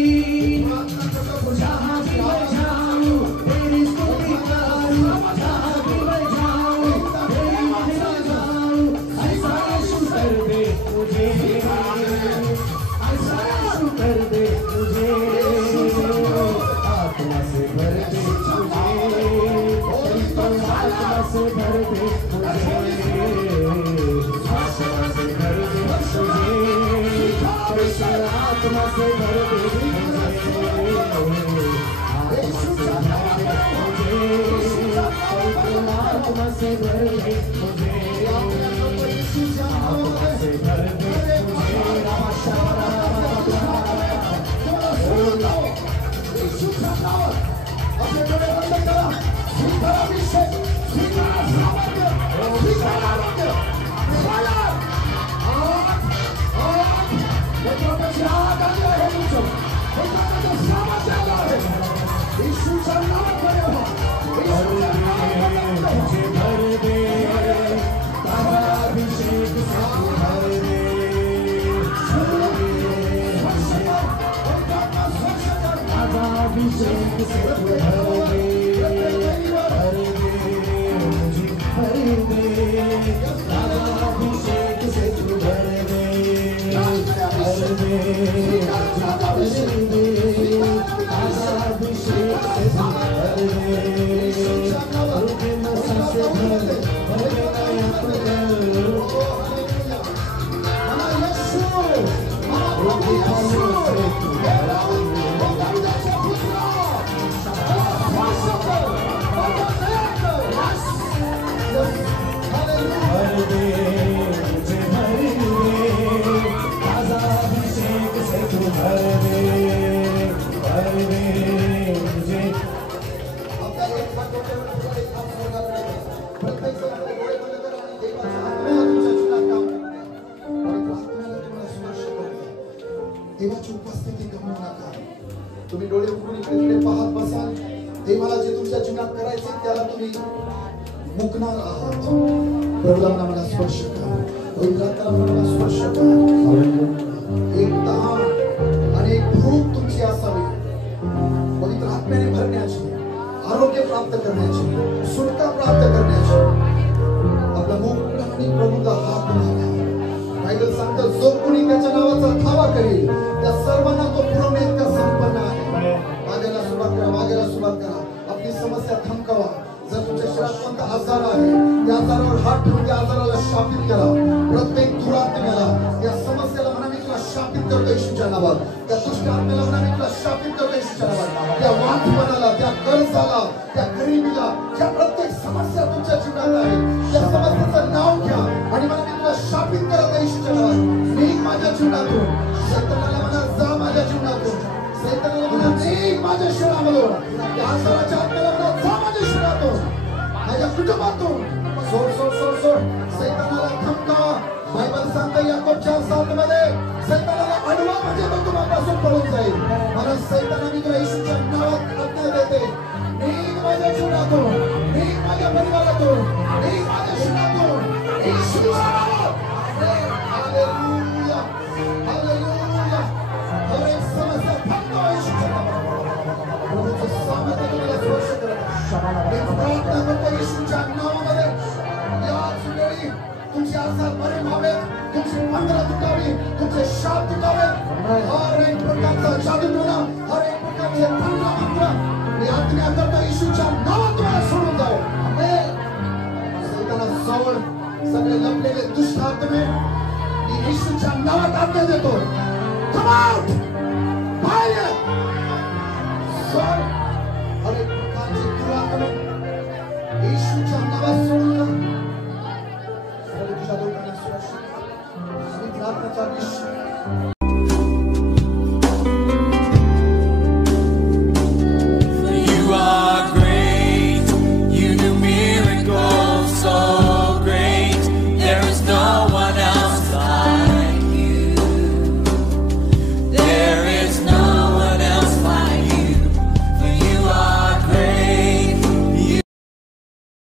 जहाँ भी मैं जाऊँ तेरी स्तुति करूँ, जहाँ भी मैं जाऊँ तेरी महिमा गाऊँ, ऐसा यीशु कर दे मुझे, ऐसा यीशु कर दे मुझे, आत्मा से भर दे मुझे, पवित्र आत्मा से भर दे मुझे, आत्मा से भर दे मुझे, पवित्र आत्मा से भर दे मुझे, आत्मा से भर दे मुझे, पवित्र आत्मा से भर दे मुझे, आत्मा से भर दे मुझे। अभिषेक से तू भर दे, मुझे भर दे, राजा अभिषेक से तू भर दे, राजा अभिषेक से तू भर दे, रुके न सांसें भर देना देवाची उपस्थिती गमवू नका. तुम्ही डोळे उघडून इकडे पाहत बसाल. देवाला जे तुमच्या जीवनात करायचे त्याला तुम्ही मुकणार आहात. प्रभूला मला स्पर्श करा, पवित्रात्म्याला मला स्पर्श करा. एक तहान आणि एक भूक तुमची असावी पवित्र आत्म्याने भरण्याची, आरोग्य प्राप्त करण्याची, सुटका प्राप्त करण्याची. आपला मुख उघडा आणि प्रभूला हात लावा. बायबल सांगतं जो कोणी त्याच्या नावाचा धावा करेल त्या सर्वांना तो पुरवणे इतका संपन्न आहे. मागायला सुरुवात करा, मागायला सुरुवात करा. आपली समस्या थमकावा. जर तुमच्या शरीरात कोणता आजार आहे त्या आजारावर हात ठेवून त्या आजाराला शापित करा. प्रत्येक दुरात्म्याला त्या समस्येला म्हणा मी तुला शापित करतो येशूच्या नावात. त्या दुष्ट आत्म्याला म्हणा मी तुला शापित करतो येशूच्या नावात. त्या वांझपणाला, त्या कर्जाला, त्या गरिबीला, ज्या प्रत्येक समस्या तुमच्या जीवनात आहे त्या समस्येचं नाव घ्या आणि मला मी तुला शापित करत येशूच्या नावात. निघ माझ्या जीवनातून. सैतानाला म्हणा जा माझ्या जीवनातून. सैतानाला म्हणा निघ माझ्या शरीरामधून. त्या आजाराच्या आत्म्याला म्हणा जा माझ्या शरीरातून, माझ्या कुटुंबातून. सोड सोड सोड सोड. सैतानाला थमकावा. बायबल सांगते याकोब 4:7 मध्ये सैतानाला अडवा म्हणजे तो तुम्हापासून पळून जाईल. म्हणून सैताना मी तुला येशूच्या नावात आज्ञा देते, निघ माझ्या जीवनातून, निघ माझ्या परिवारातून, निघ माझ्या शरीरातून. येशूच्या नावात. Hallelujah, hallelujah. हर एक समस्या थांबवा येशूच्या नावात. प्रभूचं सामर्थ्य तुम्हाला स्पर्श करत आहे. मी प्रार्थना करतो येशूच्या नावामध्ये याच वेळी तुमचे आजार बरे व्हावेत, तुमची बंधनं तुटावी, तुमचे शाप तुटावेत. हर एक प्रकारचा जादूटोणा, हर एक प्रकारचे तंत्रमंत्र मी आज्ञा करतो येशूच्या नावात तुम्हाला सोडून जाओ. सैताना जवळ सगळे लपलेले दुष्ट आत्मे मी येशूच्या नावात आज्ञा देतो. Come out! बाहेर ये!